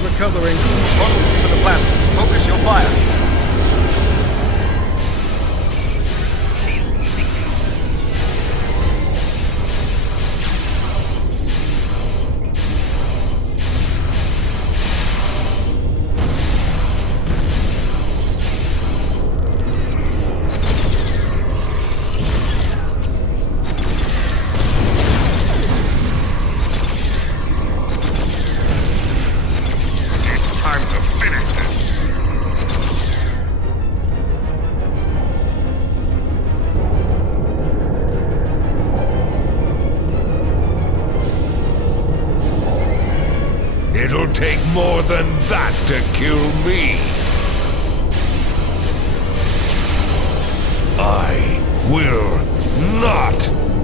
Recovering. Vulnerable to the plasma. Focus your fire. It'll take more than that to kill me. I will not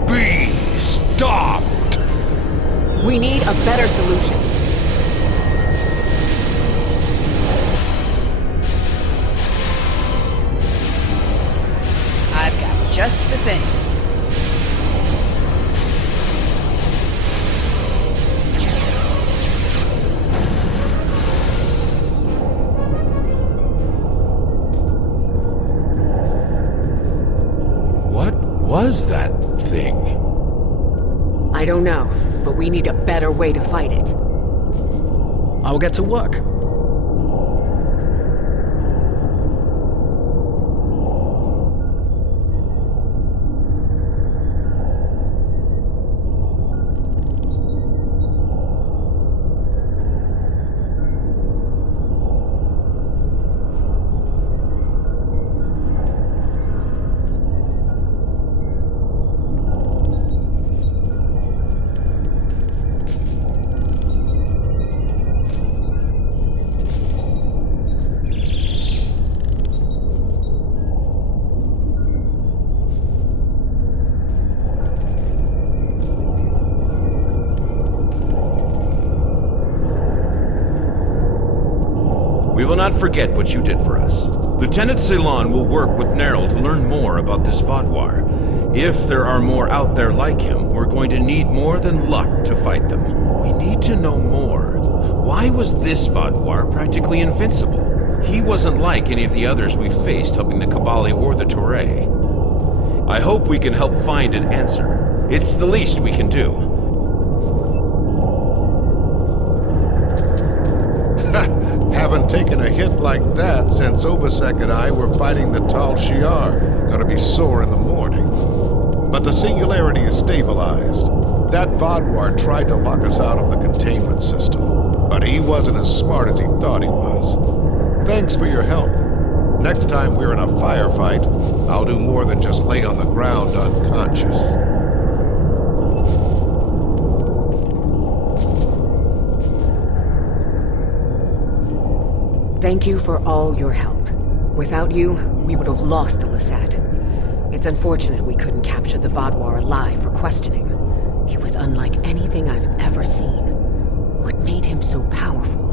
be stopped. We need a better solution. I've got just the thing. Was that thing? I don't know, but we need a better way to fight it. I'll get to work. We will not forget what you did for us. Lieutenant Ceylon will work with Nerl to learn more about this Vaadwaur. If there are more out there like him, we're going to need more than luck to fight them. We need to know more. Why was this Vaadwaur practically invincible? He wasn't like any of the others we faced helping the Kabali or the Toray. I hope we can help find an answer. It's the least we can do. Haven't taken a hit like that since Obasek and I were fighting the Tal Shiar. Gonna be sore in the morning. But the singularity is stabilized. That Vaadwaur tried to lock us out of the containment system, but he wasn't as smart as he thought he was. Thanks for your help. Next time we're in a firefight, I'll do more than just lay on the ground unconscious. Thank you for all your help. Without you, we would have lost the Lisette. It's unfortunate we couldn't capture the Vaadwaur alive for questioning. He was unlike anything I've ever seen. What made him so powerful?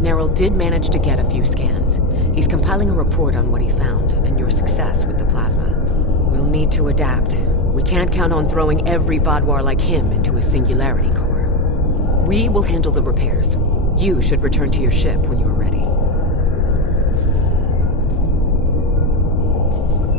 Nerl did manage to get a few scans. He's compiling a report on what he found and your success with the plasma. We'll need to adapt. We can't count on throwing every Vaadwaur like him into a singularity core. We will handle the repairs. You should return to your ship when you are ready.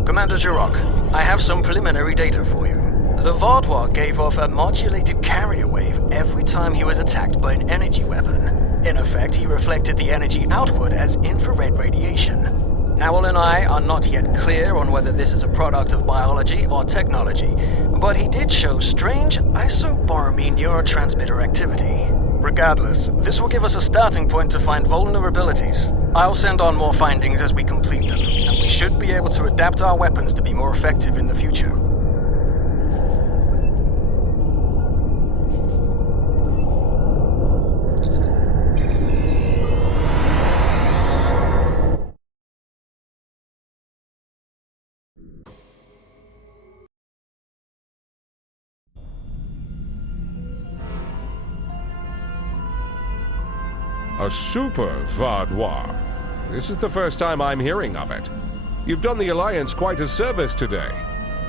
Commander Jirok, I have some preliminary data for you. The Vaadwaur gave off a modulated carrier wave every time he was attacked by an energy weapon. In effect, he reflected the energy outward as infrared radiation. Owl and I are not yet clear on whether this is a product of biology or technology, but he did show strange isobormy neurotransmitter activity. Regardless, this will give us a starting point to find vulnerabilities. I'll send on more findings as we complete them, and we should be able to adapt our weapons to be more effective in the future. A super Vaadwaur. This is the first time I'm hearing of it. You've done the Alliance quite a service today.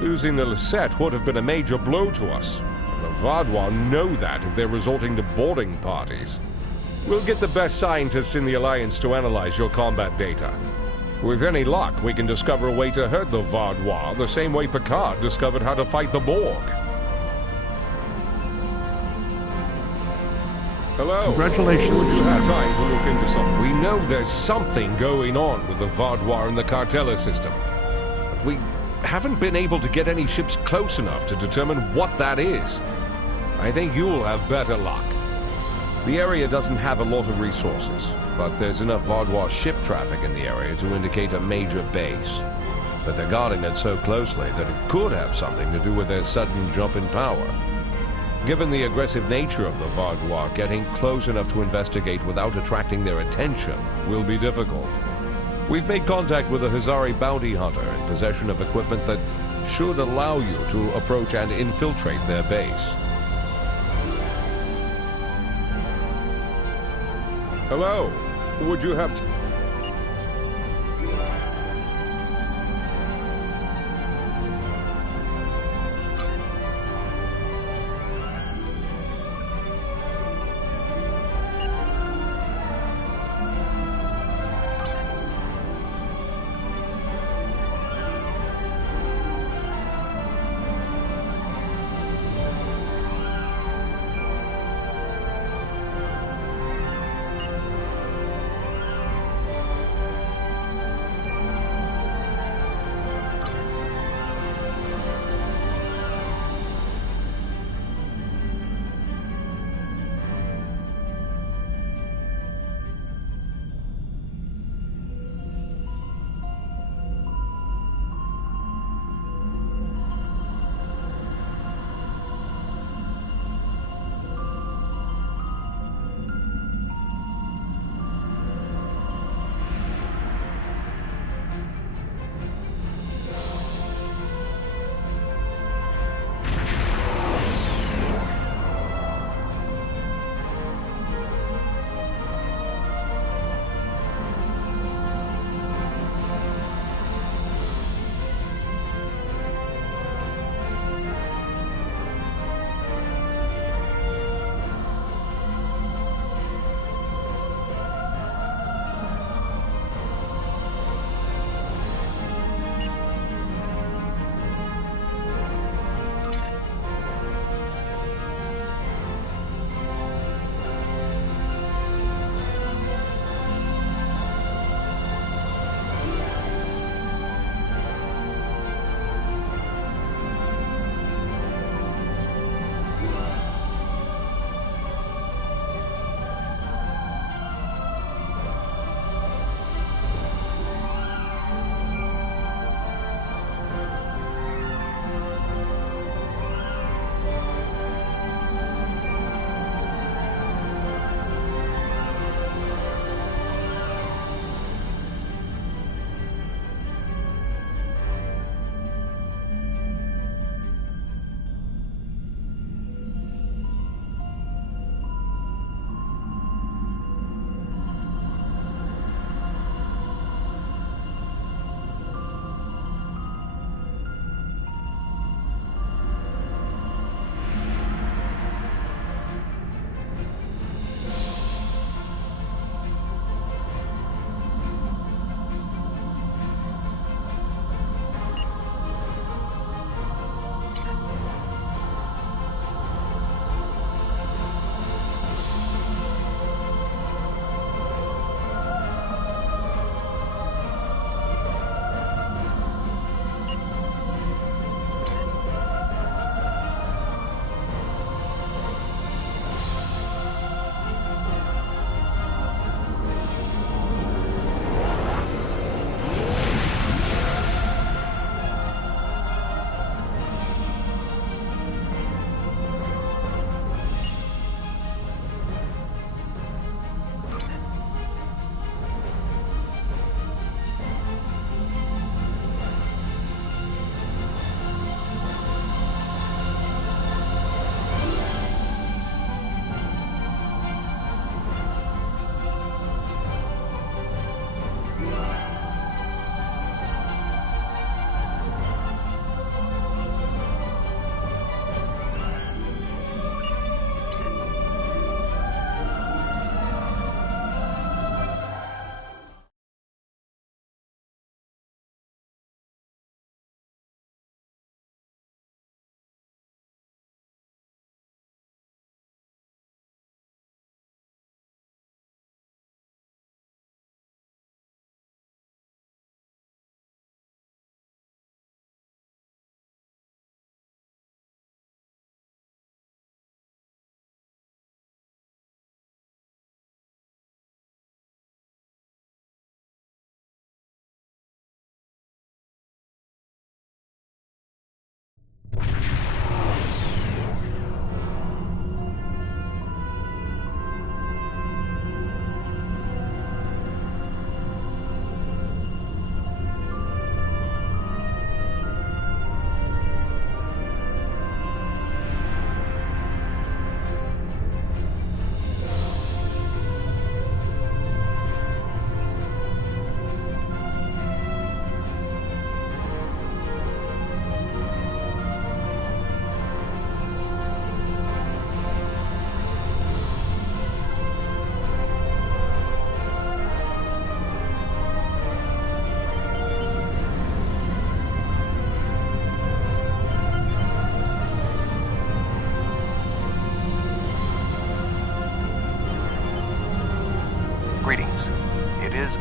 Losing the Lisette would have been a major blow to us. And the Vaadwaur know that if they're resorting to boarding parties. We'll get the best scientists in the Alliance to analyze your combat data. With any luck, we can discover a way to hurt the Vaadwaur the same way Picard discovered how to fight the Borg. Hello. Congratulations. Would you have time to look into something? We know there's something going on with the Vaadwaur and the Cartella system. But we haven't been able to get any ships close enough to determine what that is. I think you'll have better luck. The area doesn't have a lot of resources, but there's enough Vaadwaur ship traffic in the area to indicate a major base. But they're guarding it so closely that it could have something to do with their sudden jump in power. Given the aggressive nature of the Vaadwaur, getting close enough to investigate without attracting their attention will be difficult. We've made contact with a Hazari bounty hunter in possession of equipment that should allow you to approach and infiltrate their base. Hello. Would you have...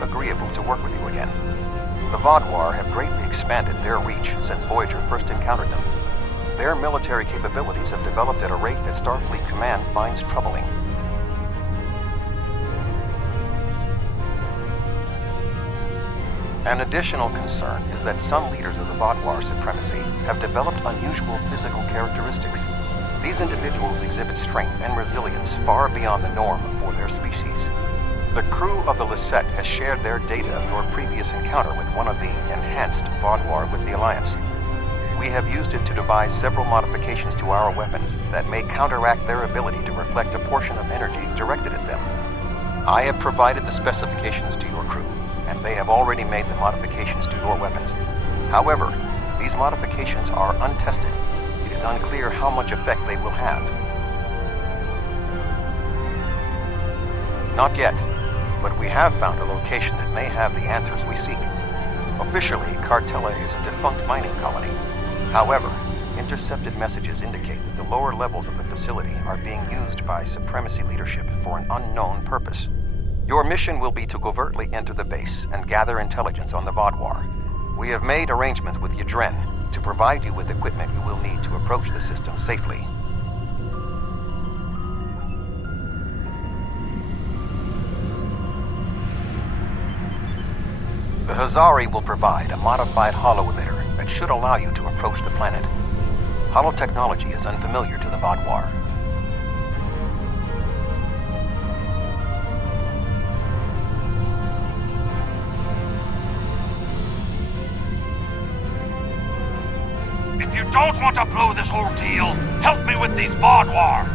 agreeable to work with you again. The Vaadwaur have greatly expanded their reach since Voyager first encountered them. Their military capabilities have developed at a rate that Starfleet Command finds troubling. An additional concern is that some leaders of the Vaadwaur supremacy have developed unusual physical characteristics. These individuals exhibit strength and resilience far beyond the norm for their species. The crew of the Lisette has shared their data of your previous encounter with one of the enhanced Vaadwaur with the Alliance. We have used it to devise several modifications to our weapons that may counteract their ability to reflect a portion of energy directed at them. I have provided the specifications to your crew, and they have already made the modifications to your weapons. However, these modifications are untested. It is unclear how much effect they will have. Not yet, but we have found a location that may have the answers we seek. Officially, Cartella is a defunct mining colony. However, intercepted messages indicate that the lower levels of the facility are being used by Supremacy leadership for an unknown purpose. Your mission will be to covertly enter the base and gather intelligence on the Vaadwaur. We have made arrangements with Yadren to provide you with equipment you will need to approach the system safely. The Hazari will provide a modified holo-emitter that should allow you to approach the planet. Holotechnology is unfamiliar to the Vaadwaur. If you don't want to blow this whole deal, help me with these Vaadwaur!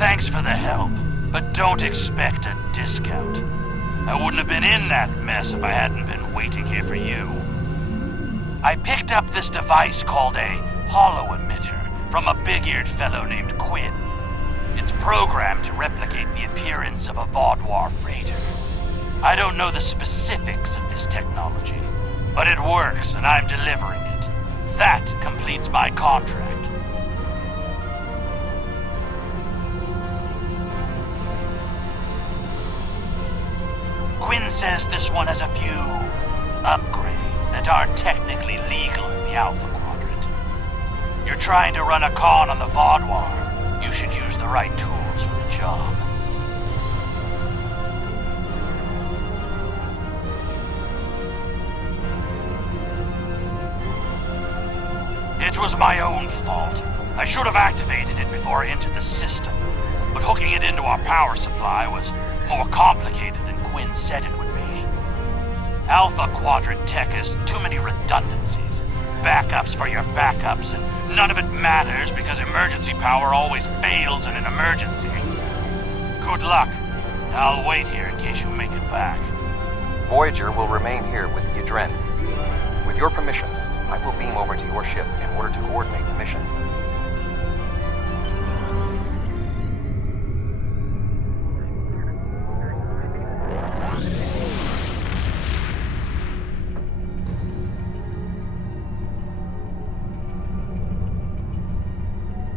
Thanks for the help, but don't expect a discount. I wouldn't have been in that mess if I hadn't been waiting here for you. I picked up this device called a holo-emitter from a big-eared fellow named Quinn. It's programmed to replicate the appearance of a Vaadwaur freighter. I don't know the specifics of this technology, but it works and I'm delivering it. That completes my contract. Quinn says this one has a few upgrades that aren't technically legal in the Alpha Quadrant. You're trying to run a con on the Vaadwaur. You should use the right tools for the job. It was my own fault. I should have activated it before I entered the system, but hooking it into our power supply was more complicated than Quinn said it would be. Alpha Quadrant tech has too many redundancies. Backups for your backups, and none of it matters because emergency power always fails in an emergency. Good luck. I'll wait here in case you make it back. Voyager will remain here with Yadren. With your permission, I will beam over to your ship in order to coordinate the mission.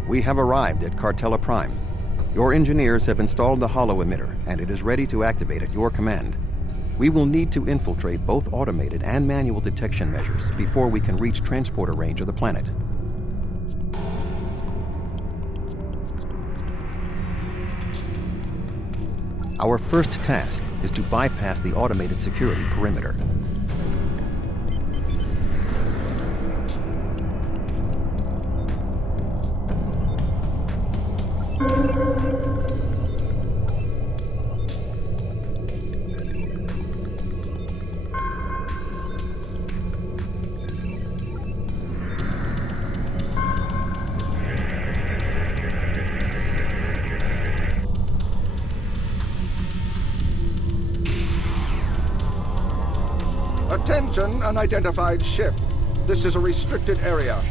We have arrived at Cartella Prime. Your engineers have installed the holo emitter, and it is ready to activate at your command. We will need to infiltrate both automated and manual detection measures before we can reach transporter range of the planet. Our first task is to bypass the automated security perimeter. Attention, unidentified ship. This is a restricted area.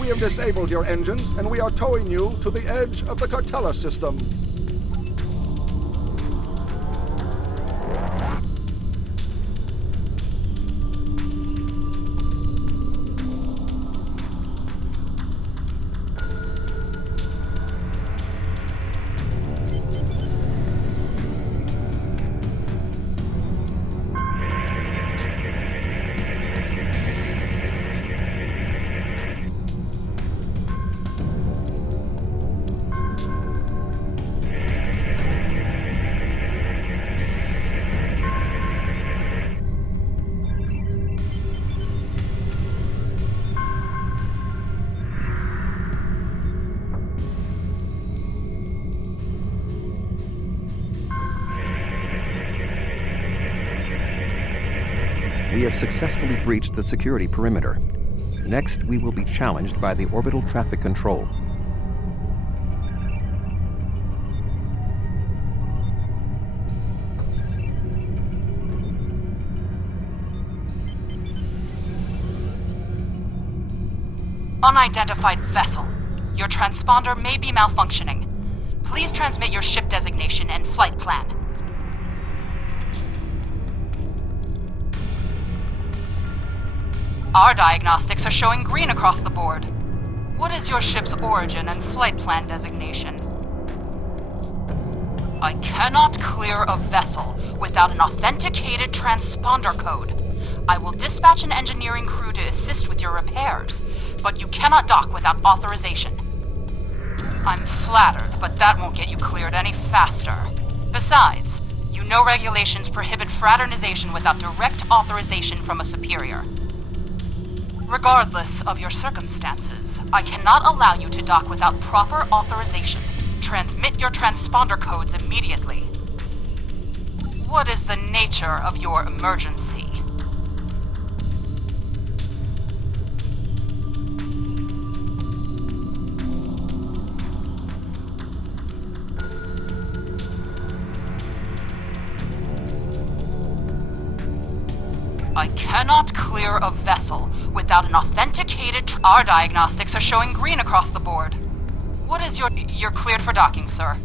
We have disabled your engines, and we are towing you to the edge of the Cartella system. We have successfully breached the security perimeter. Next, we will be challenged by the orbital traffic control. Unidentified vessel. Your transponder may be malfunctioning. Please transmit your ship designation and flight plan. Our diagnostics are showing green across the board. What is your ship's origin and flight plan designation? I cannot clear a vessel without an authenticated transponder code. I will dispatch an engineering crew to assist with your repairs, but you cannot dock without authorization. I'm flattered, but that won't get you cleared any faster. Besides, you know regulations prohibit fraternization without direct authorization from a superior. Regardless of your circumstances, I cannot allow you to dock without proper authorization. Transmit your transponder codes immediately. What is the nature of your emergency? I cannot clear a vessel without an authenticated... Our diagnostics are showing green across the board. What is your... You're cleared for docking, sir.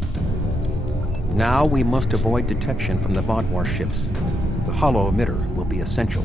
Now we must avoid detection from the Vaadwaur ships. The holo emitter will be essential.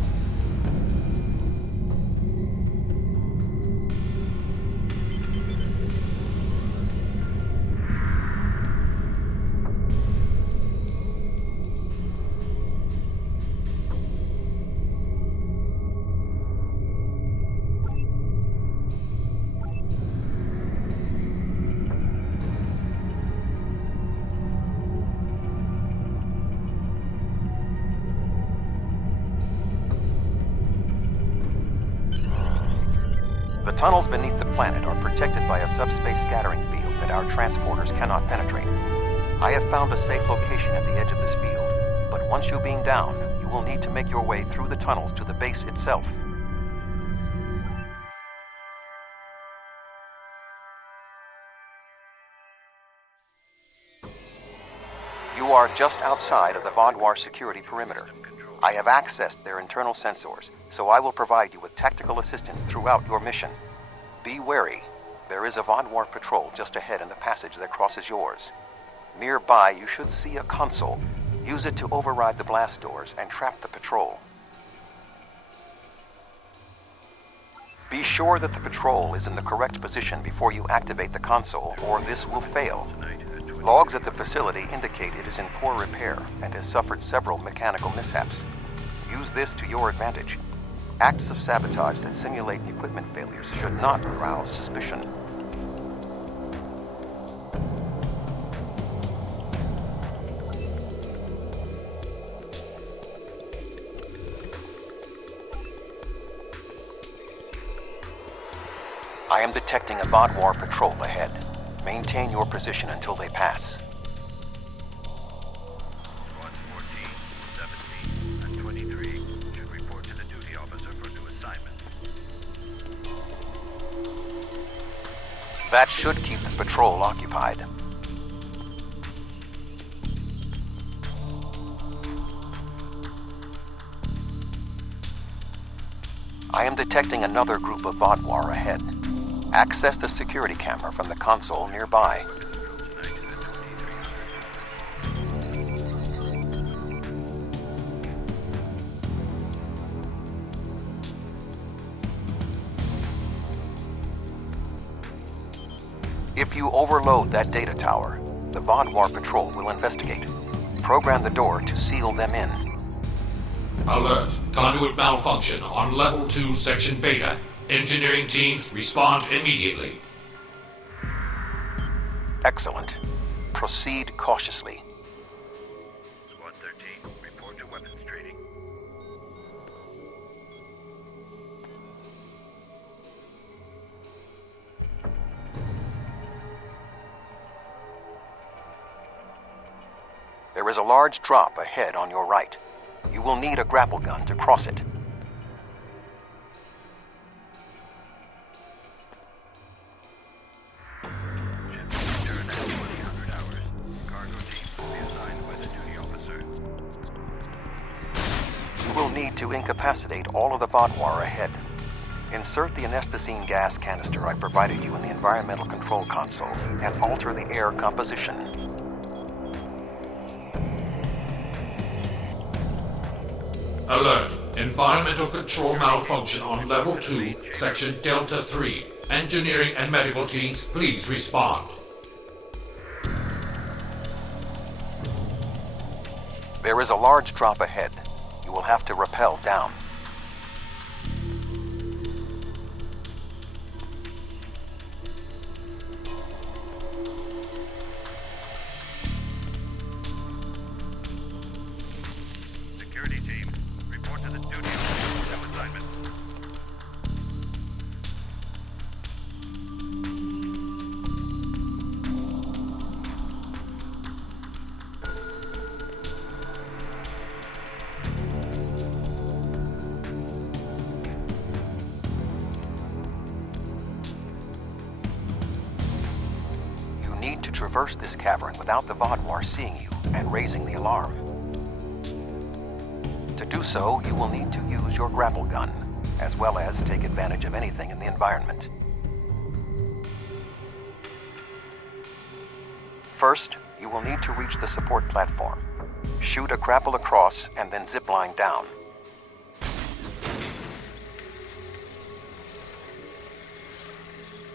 The tunnels beneath the planet are protected by a subspace scattering field that our transporters cannot penetrate. I have found a safe location at the edge of this field, but once you beam down, you will need to make your way through the tunnels to the base itself. You are just outside of the Vaadwaur security perimeter. I have accessed their internal sensors, so I will provide you with tactical assistance throughout your mission. Be wary. There is a Vodwar patrol just ahead in the passage that crosses yours. Nearby, you should see a console. Use it to override the blast doors and trap the patrol. Be sure that the patrol is in the correct position before you activate the console, or this will fail. Logs at the facility indicate it is in poor repair and has suffered several mechanical mishaps. Use this to your advantage. Acts of sabotage that simulate equipment failures should not arouse suspicion. I am detecting a Vodwar patrol ahead. Maintain your position until they pass. Squads 14, 17, and 23 should report to the duty officer for new assignments. That should keep the patrol occupied. I am detecting another group of Vodwar ahead. Access the security camera from the console nearby. If you overload that data tower, the Vodwar patrol will investigate. Program the door to seal them in. Alert. Conduit malfunction on Level 2, Section Beta. Engineering teams, respond immediately. Excellent. Proceed cautiously. Squad 13, report to weapons training. There is a large drop ahead on your right. You will need a grapple gun to cross it. You will need to incapacitate all of the Vodwar ahead. Insert the anesthetine gas canister I provided you in the environmental control console and alter the air composition. Alert. Environmental control malfunction on Level 2, Section Delta 3. Engineering and medical teams, please respond. There is a large drop ahead. You will have to rappel down. Security team, report to the duty officer for new assignments. You need to traverse this cavern without the Vodwar seeing you and raising the alarm. To do so, you will need to use your grapple gun, as well as take advantage of anything in the environment. First, you will need to reach the support platform. Shoot a grapple across and then zipline down.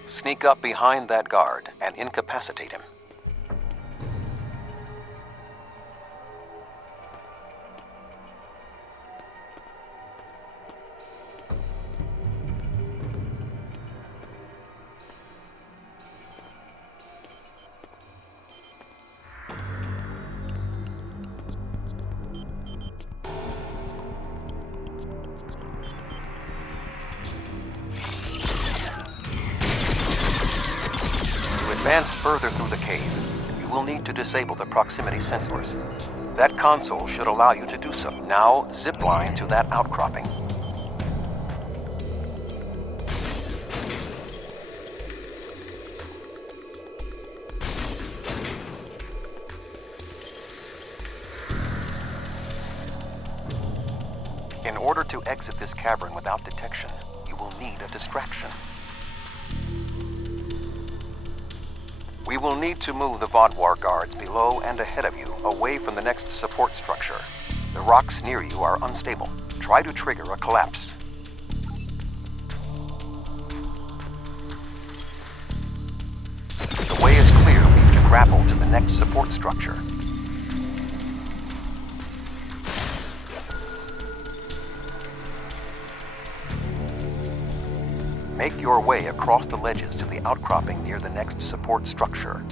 Sneak up behind that guard and incapacitate him. Advance further through the cave. You will need to disable the proximity sensors. That console should allow you to do so. Now, zipline to that outcropping. exit this cavern without detection, you will need a distraction. We will need to move the Vaadwaur guards below and ahead of you, away from the next support structure. The rocks near you are unstable. Try to trigger a collapse. The way is clear for you to grapple to the next support structure. Make your way across the ledges to the outcropping near the next support structure.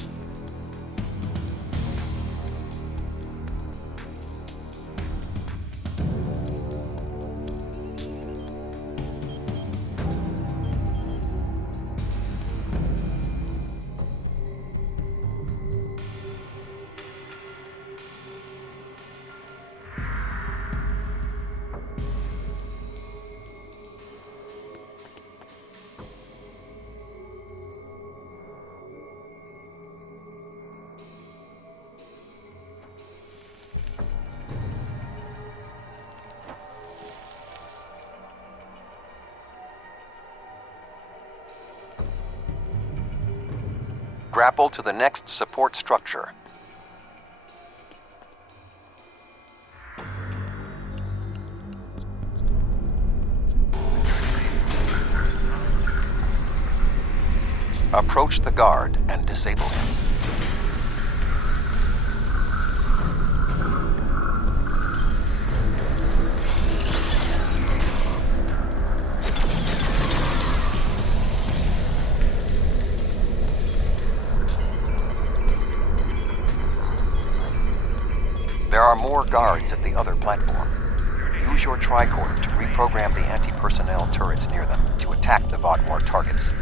Grapple to the next support structure. Approach the guard and disable him. There are more guards at the other platform. Use your tricorder to reprogram the anti-personnel turrets near them to attack the Vaadwaur targets.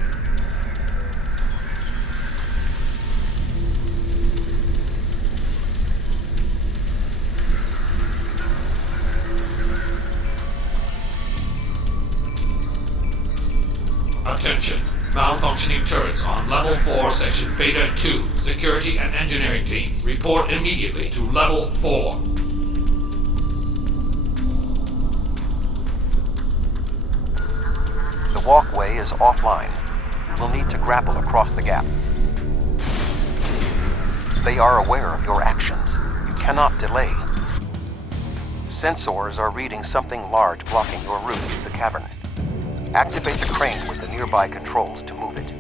Attention. Malfunctioning turrets on Level 4, Section Beta 2. Security and engineering teams, report immediately to Level 4. The walkway is offline. You will need to grapple across the gap. They are aware of your actions. You cannot delay. Sensors are reading something large blocking your route to the cavern. Activate the crane with the nearby controls to move it.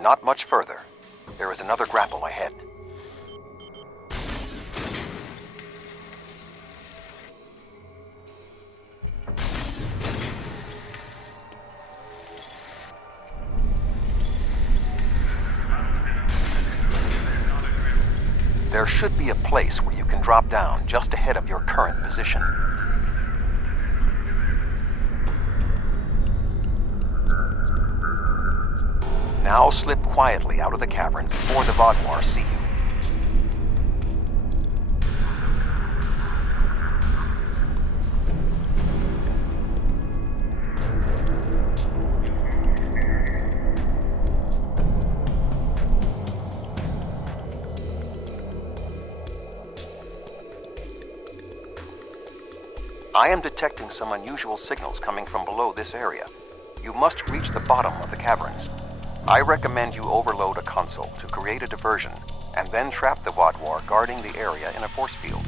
Not much further. There is another grapple ahead. There should be a place where you can drop down just ahead of your current position. Now slip quietly out of the cavern before the Vaadwaur see you. I am detecting some unusual signals coming from below this area. You must reach the bottom of the caverns. I recommend you overload a console to create a diversion, and then trap the Vaadwaur guarding the area in a force field.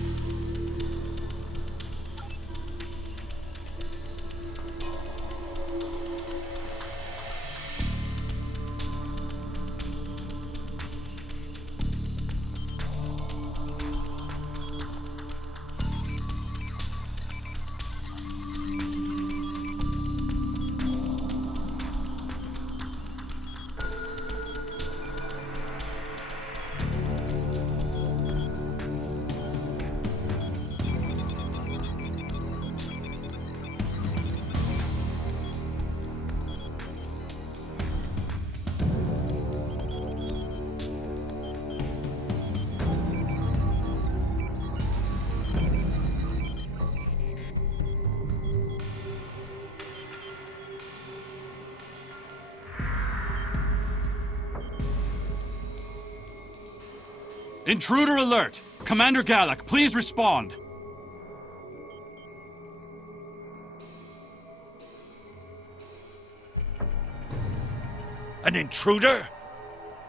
Intruder alert! Commander Gallic, please respond. An intruder?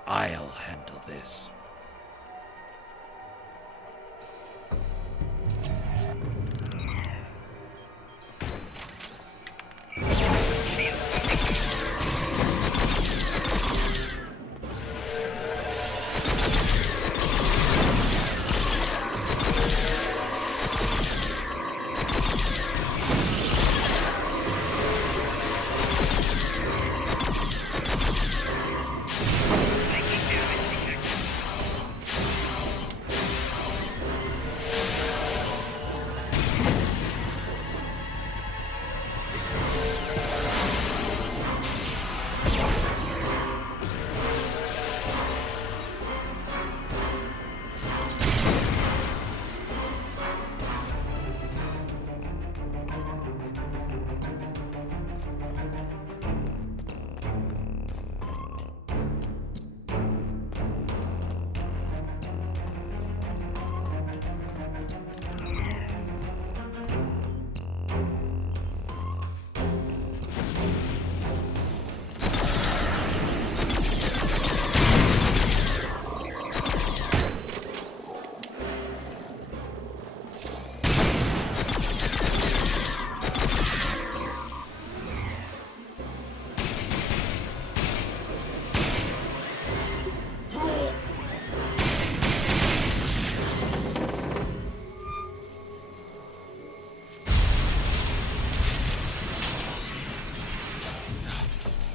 I'll handle this.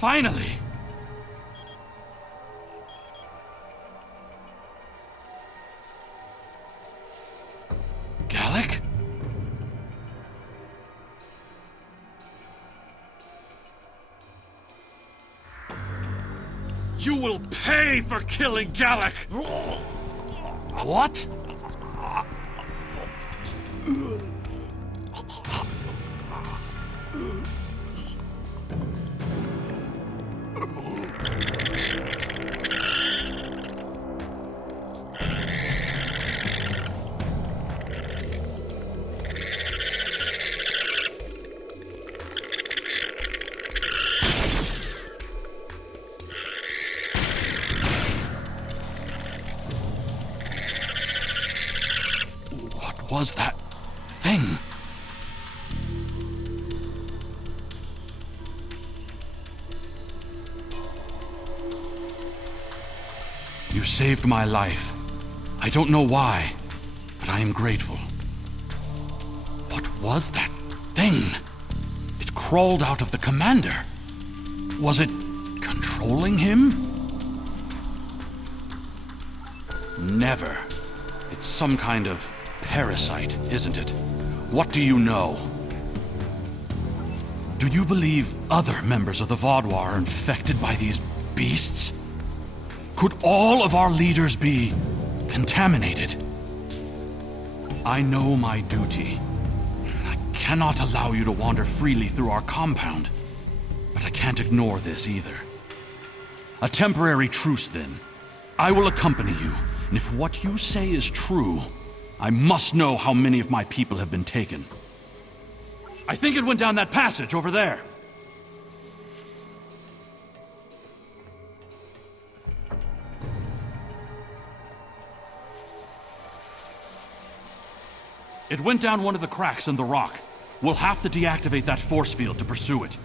Finally! Gallic? You will pay for killing Gallic! What? Was that thing? You saved my life. I don't know why, but I am grateful. What was that thing? It crawled out of the commander. Was it controlling him? Never. It's some kind of parasite, isn't it? What do you know? Do you believe other members of the Vaadwaur are infected by these beasts? Could all of our leaders be contaminated? I know my duty. I cannot allow you to wander freely through our compound, but I can't ignore this either. A temporary truce, then. I will accompany you, and if what you say is true, I must know how many of my people have been taken. I think it went down that passage over there. It went down one of the cracks in the rock. We'll have to deactivate that force field to pursue it.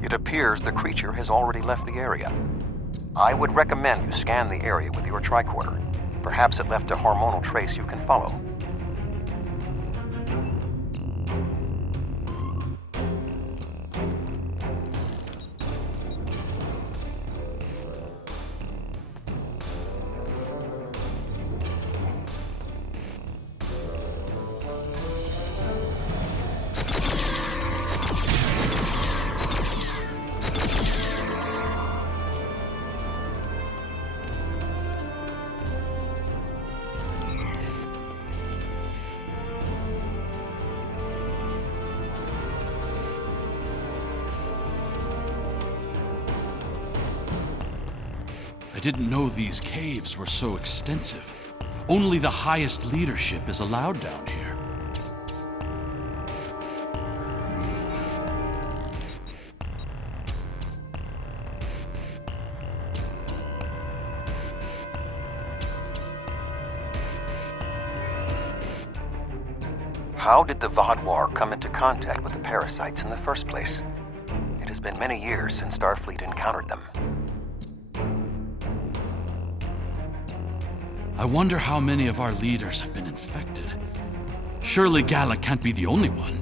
It appears the creature has already left the area. I would recommend you scan the area with your tricorder. Perhaps it left a hormonal trace you can follow. I didn't know these caves were so extensive. Only the highest leadership is allowed down here. How did the Vaadwaur come into contact with the parasites in the first place? It has been many years since Starfleet encountered them. I wonder how many of our leaders have been infected. Surely Galak can't be the only one.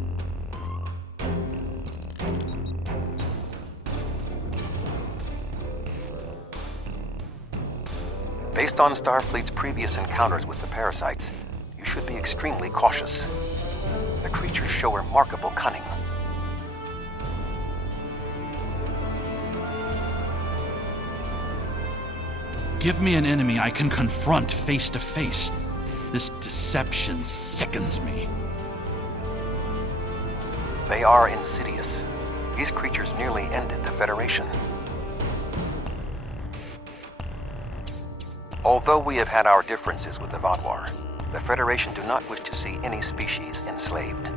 Based on Starfleet's previous encounters with the parasites, you should be extremely cautious. The creatures show remarkable cunning. Give me an enemy I can confront face to face. This deception sickens me. They are insidious. These creatures nearly ended the Federation. Although we have had our differences with the Vaadwaur, the Federation do not wish to see any species enslaved.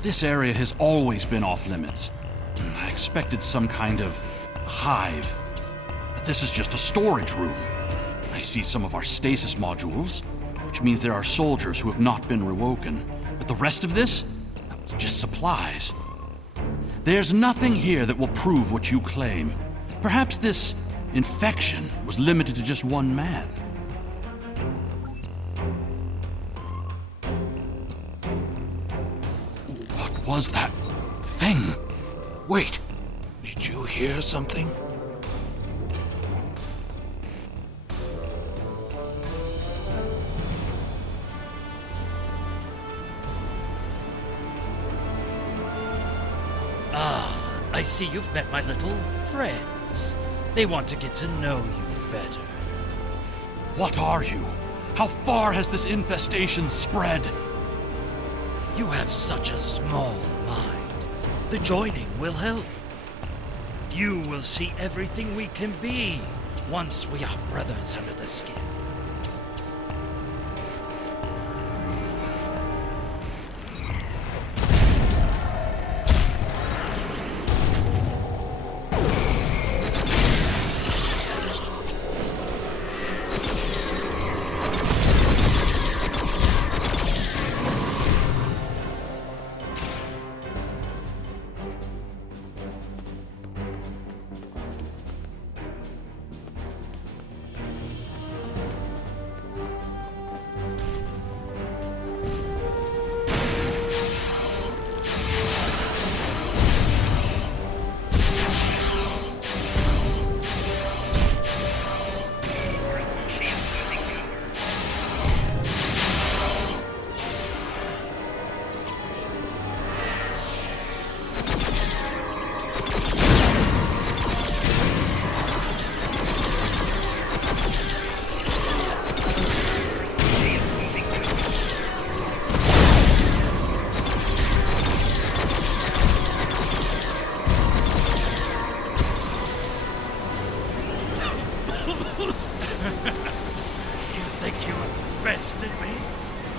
This area has always been off limits. I expected some kind of hive, but this is just a storage room. I see some of our stasis modules, which means there are soldiers who have not been rewoken. But the rest of this? It's just supplies. There's nothing here that will prove what you claim. Perhaps this infection was limited to just one man. What was that thing? Wait, did you hear something? Ah, I see you've met my little friends. They want to get to know you better. What are you? How far has this infestation spread? You have such a small mind. The joining will help. You will see everything we can be once we are brothers under the skin.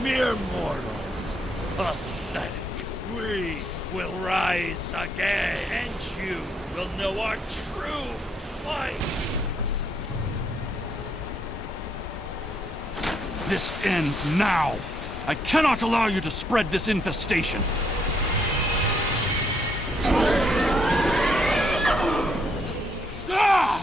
Mere mortals. Pathetic. We will rise again, and you will know our true might. This ends now. I cannot allow you to spread this infestation. Ah!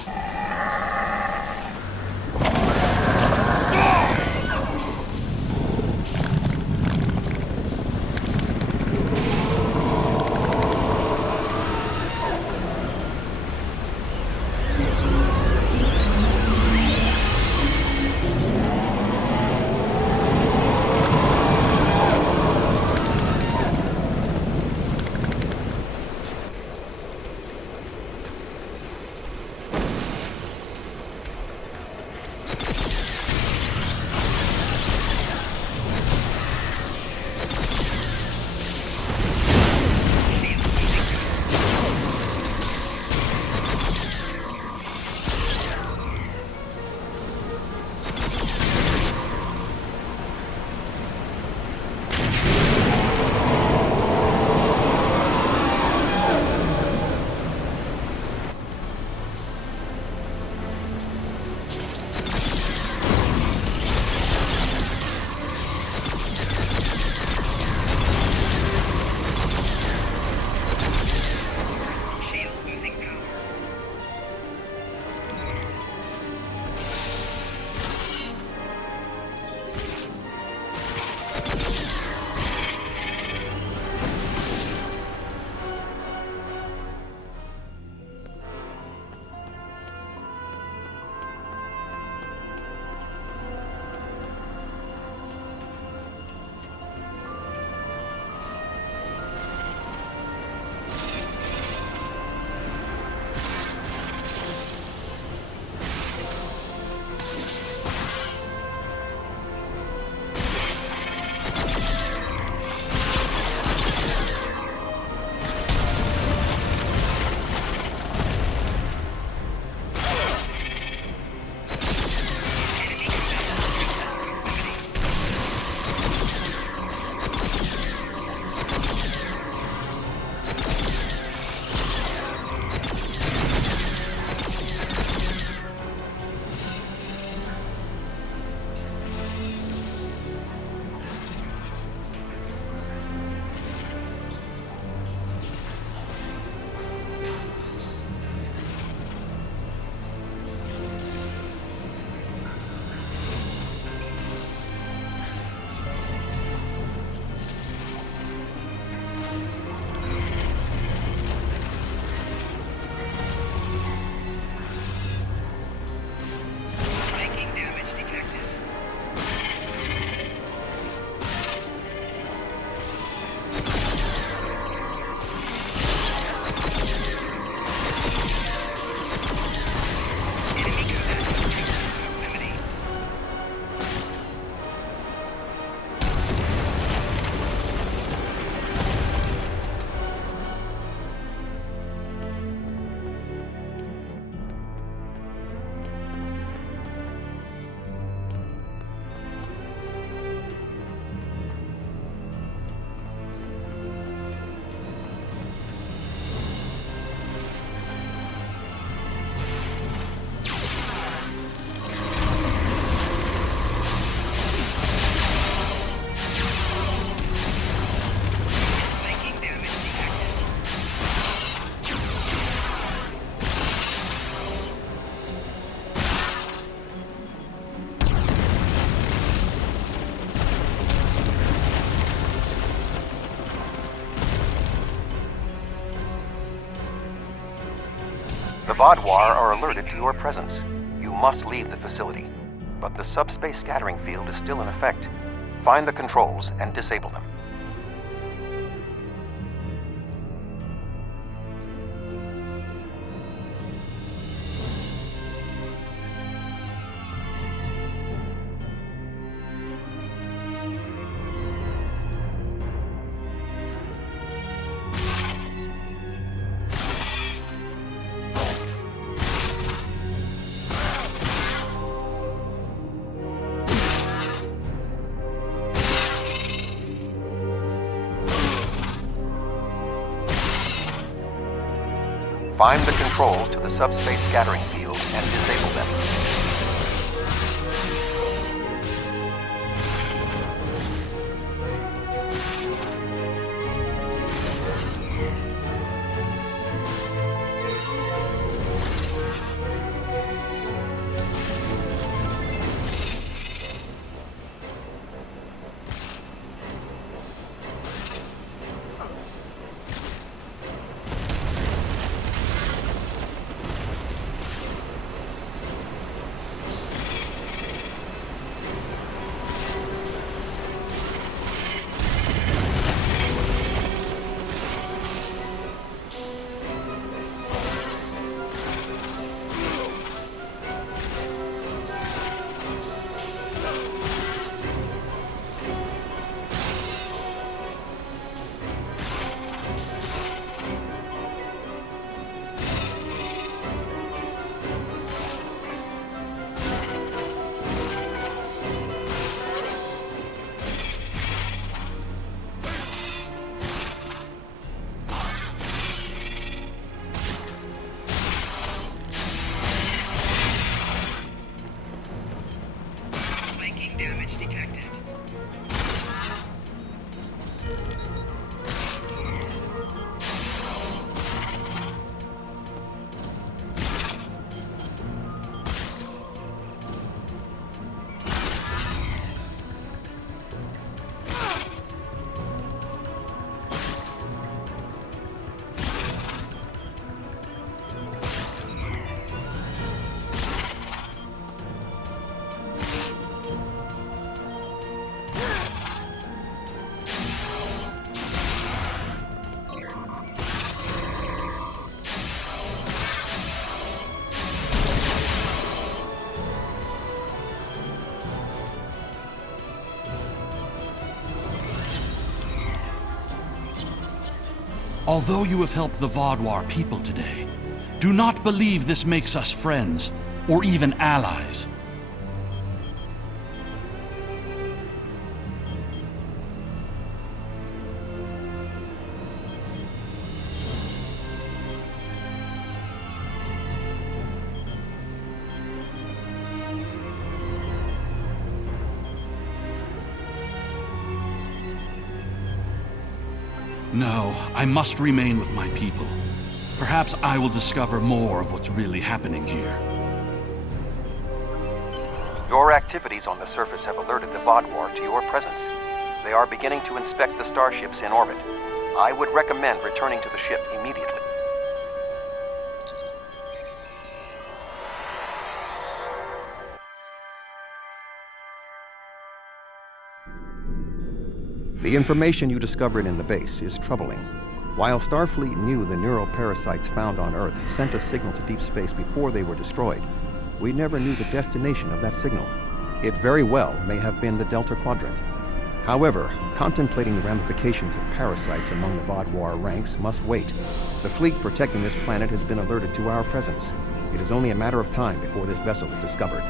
Vaadwaur are alerted to your presence. You must leave the facility. But the subspace scattering field is still in effect. Find the controls and disable them. Find the controls to the subspace scattering field and disable them. Although you have helped the Vaadwaur people today, do not believe this makes us friends, or even allies. No, I must remain with my people. Perhaps I will discover more of what's really happening here. Your activities on the surface have alerted the Vaadwaur to your presence. They are beginning to inspect the starships in orbit. I would recommend returning to the ship immediately. The information you discovered in the base is troubling. While Starfleet knew the neuroparasites found on Earth sent a signal to deep space before they were destroyed, we never knew the destination of that signal. It very well may have been the Delta Quadrant. However, contemplating the ramifications of parasites among the Vaadwaur ranks must wait. The fleet protecting this planet has been alerted to our presence. It is only a matter of time before this vessel is discovered.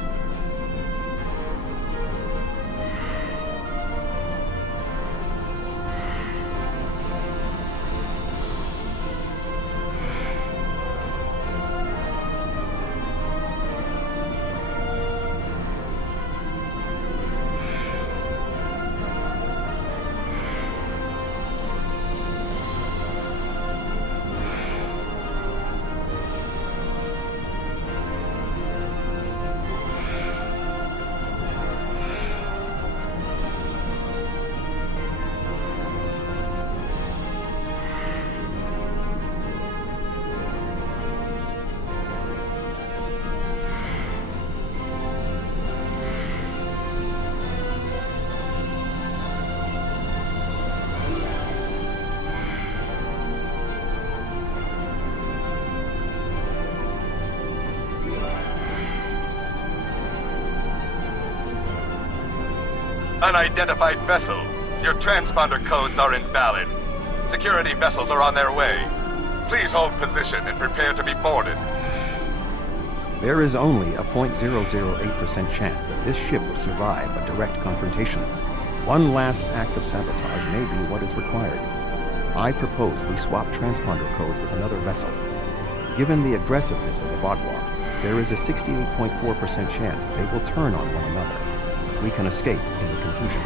Unidentified vessel. Your transponder codes are invalid. Security vessels are on their way. Please hold position and prepare to be boarded. There is only a 0.008% chance that this ship will survive a direct confrontation. One last act of sabotage may be what is required. I propose we swap transponder codes with another vessel. Given the aggressiveness of the Vaadwaur, there is a 68.4% chance they will turn on one another. We can escape in the confusion.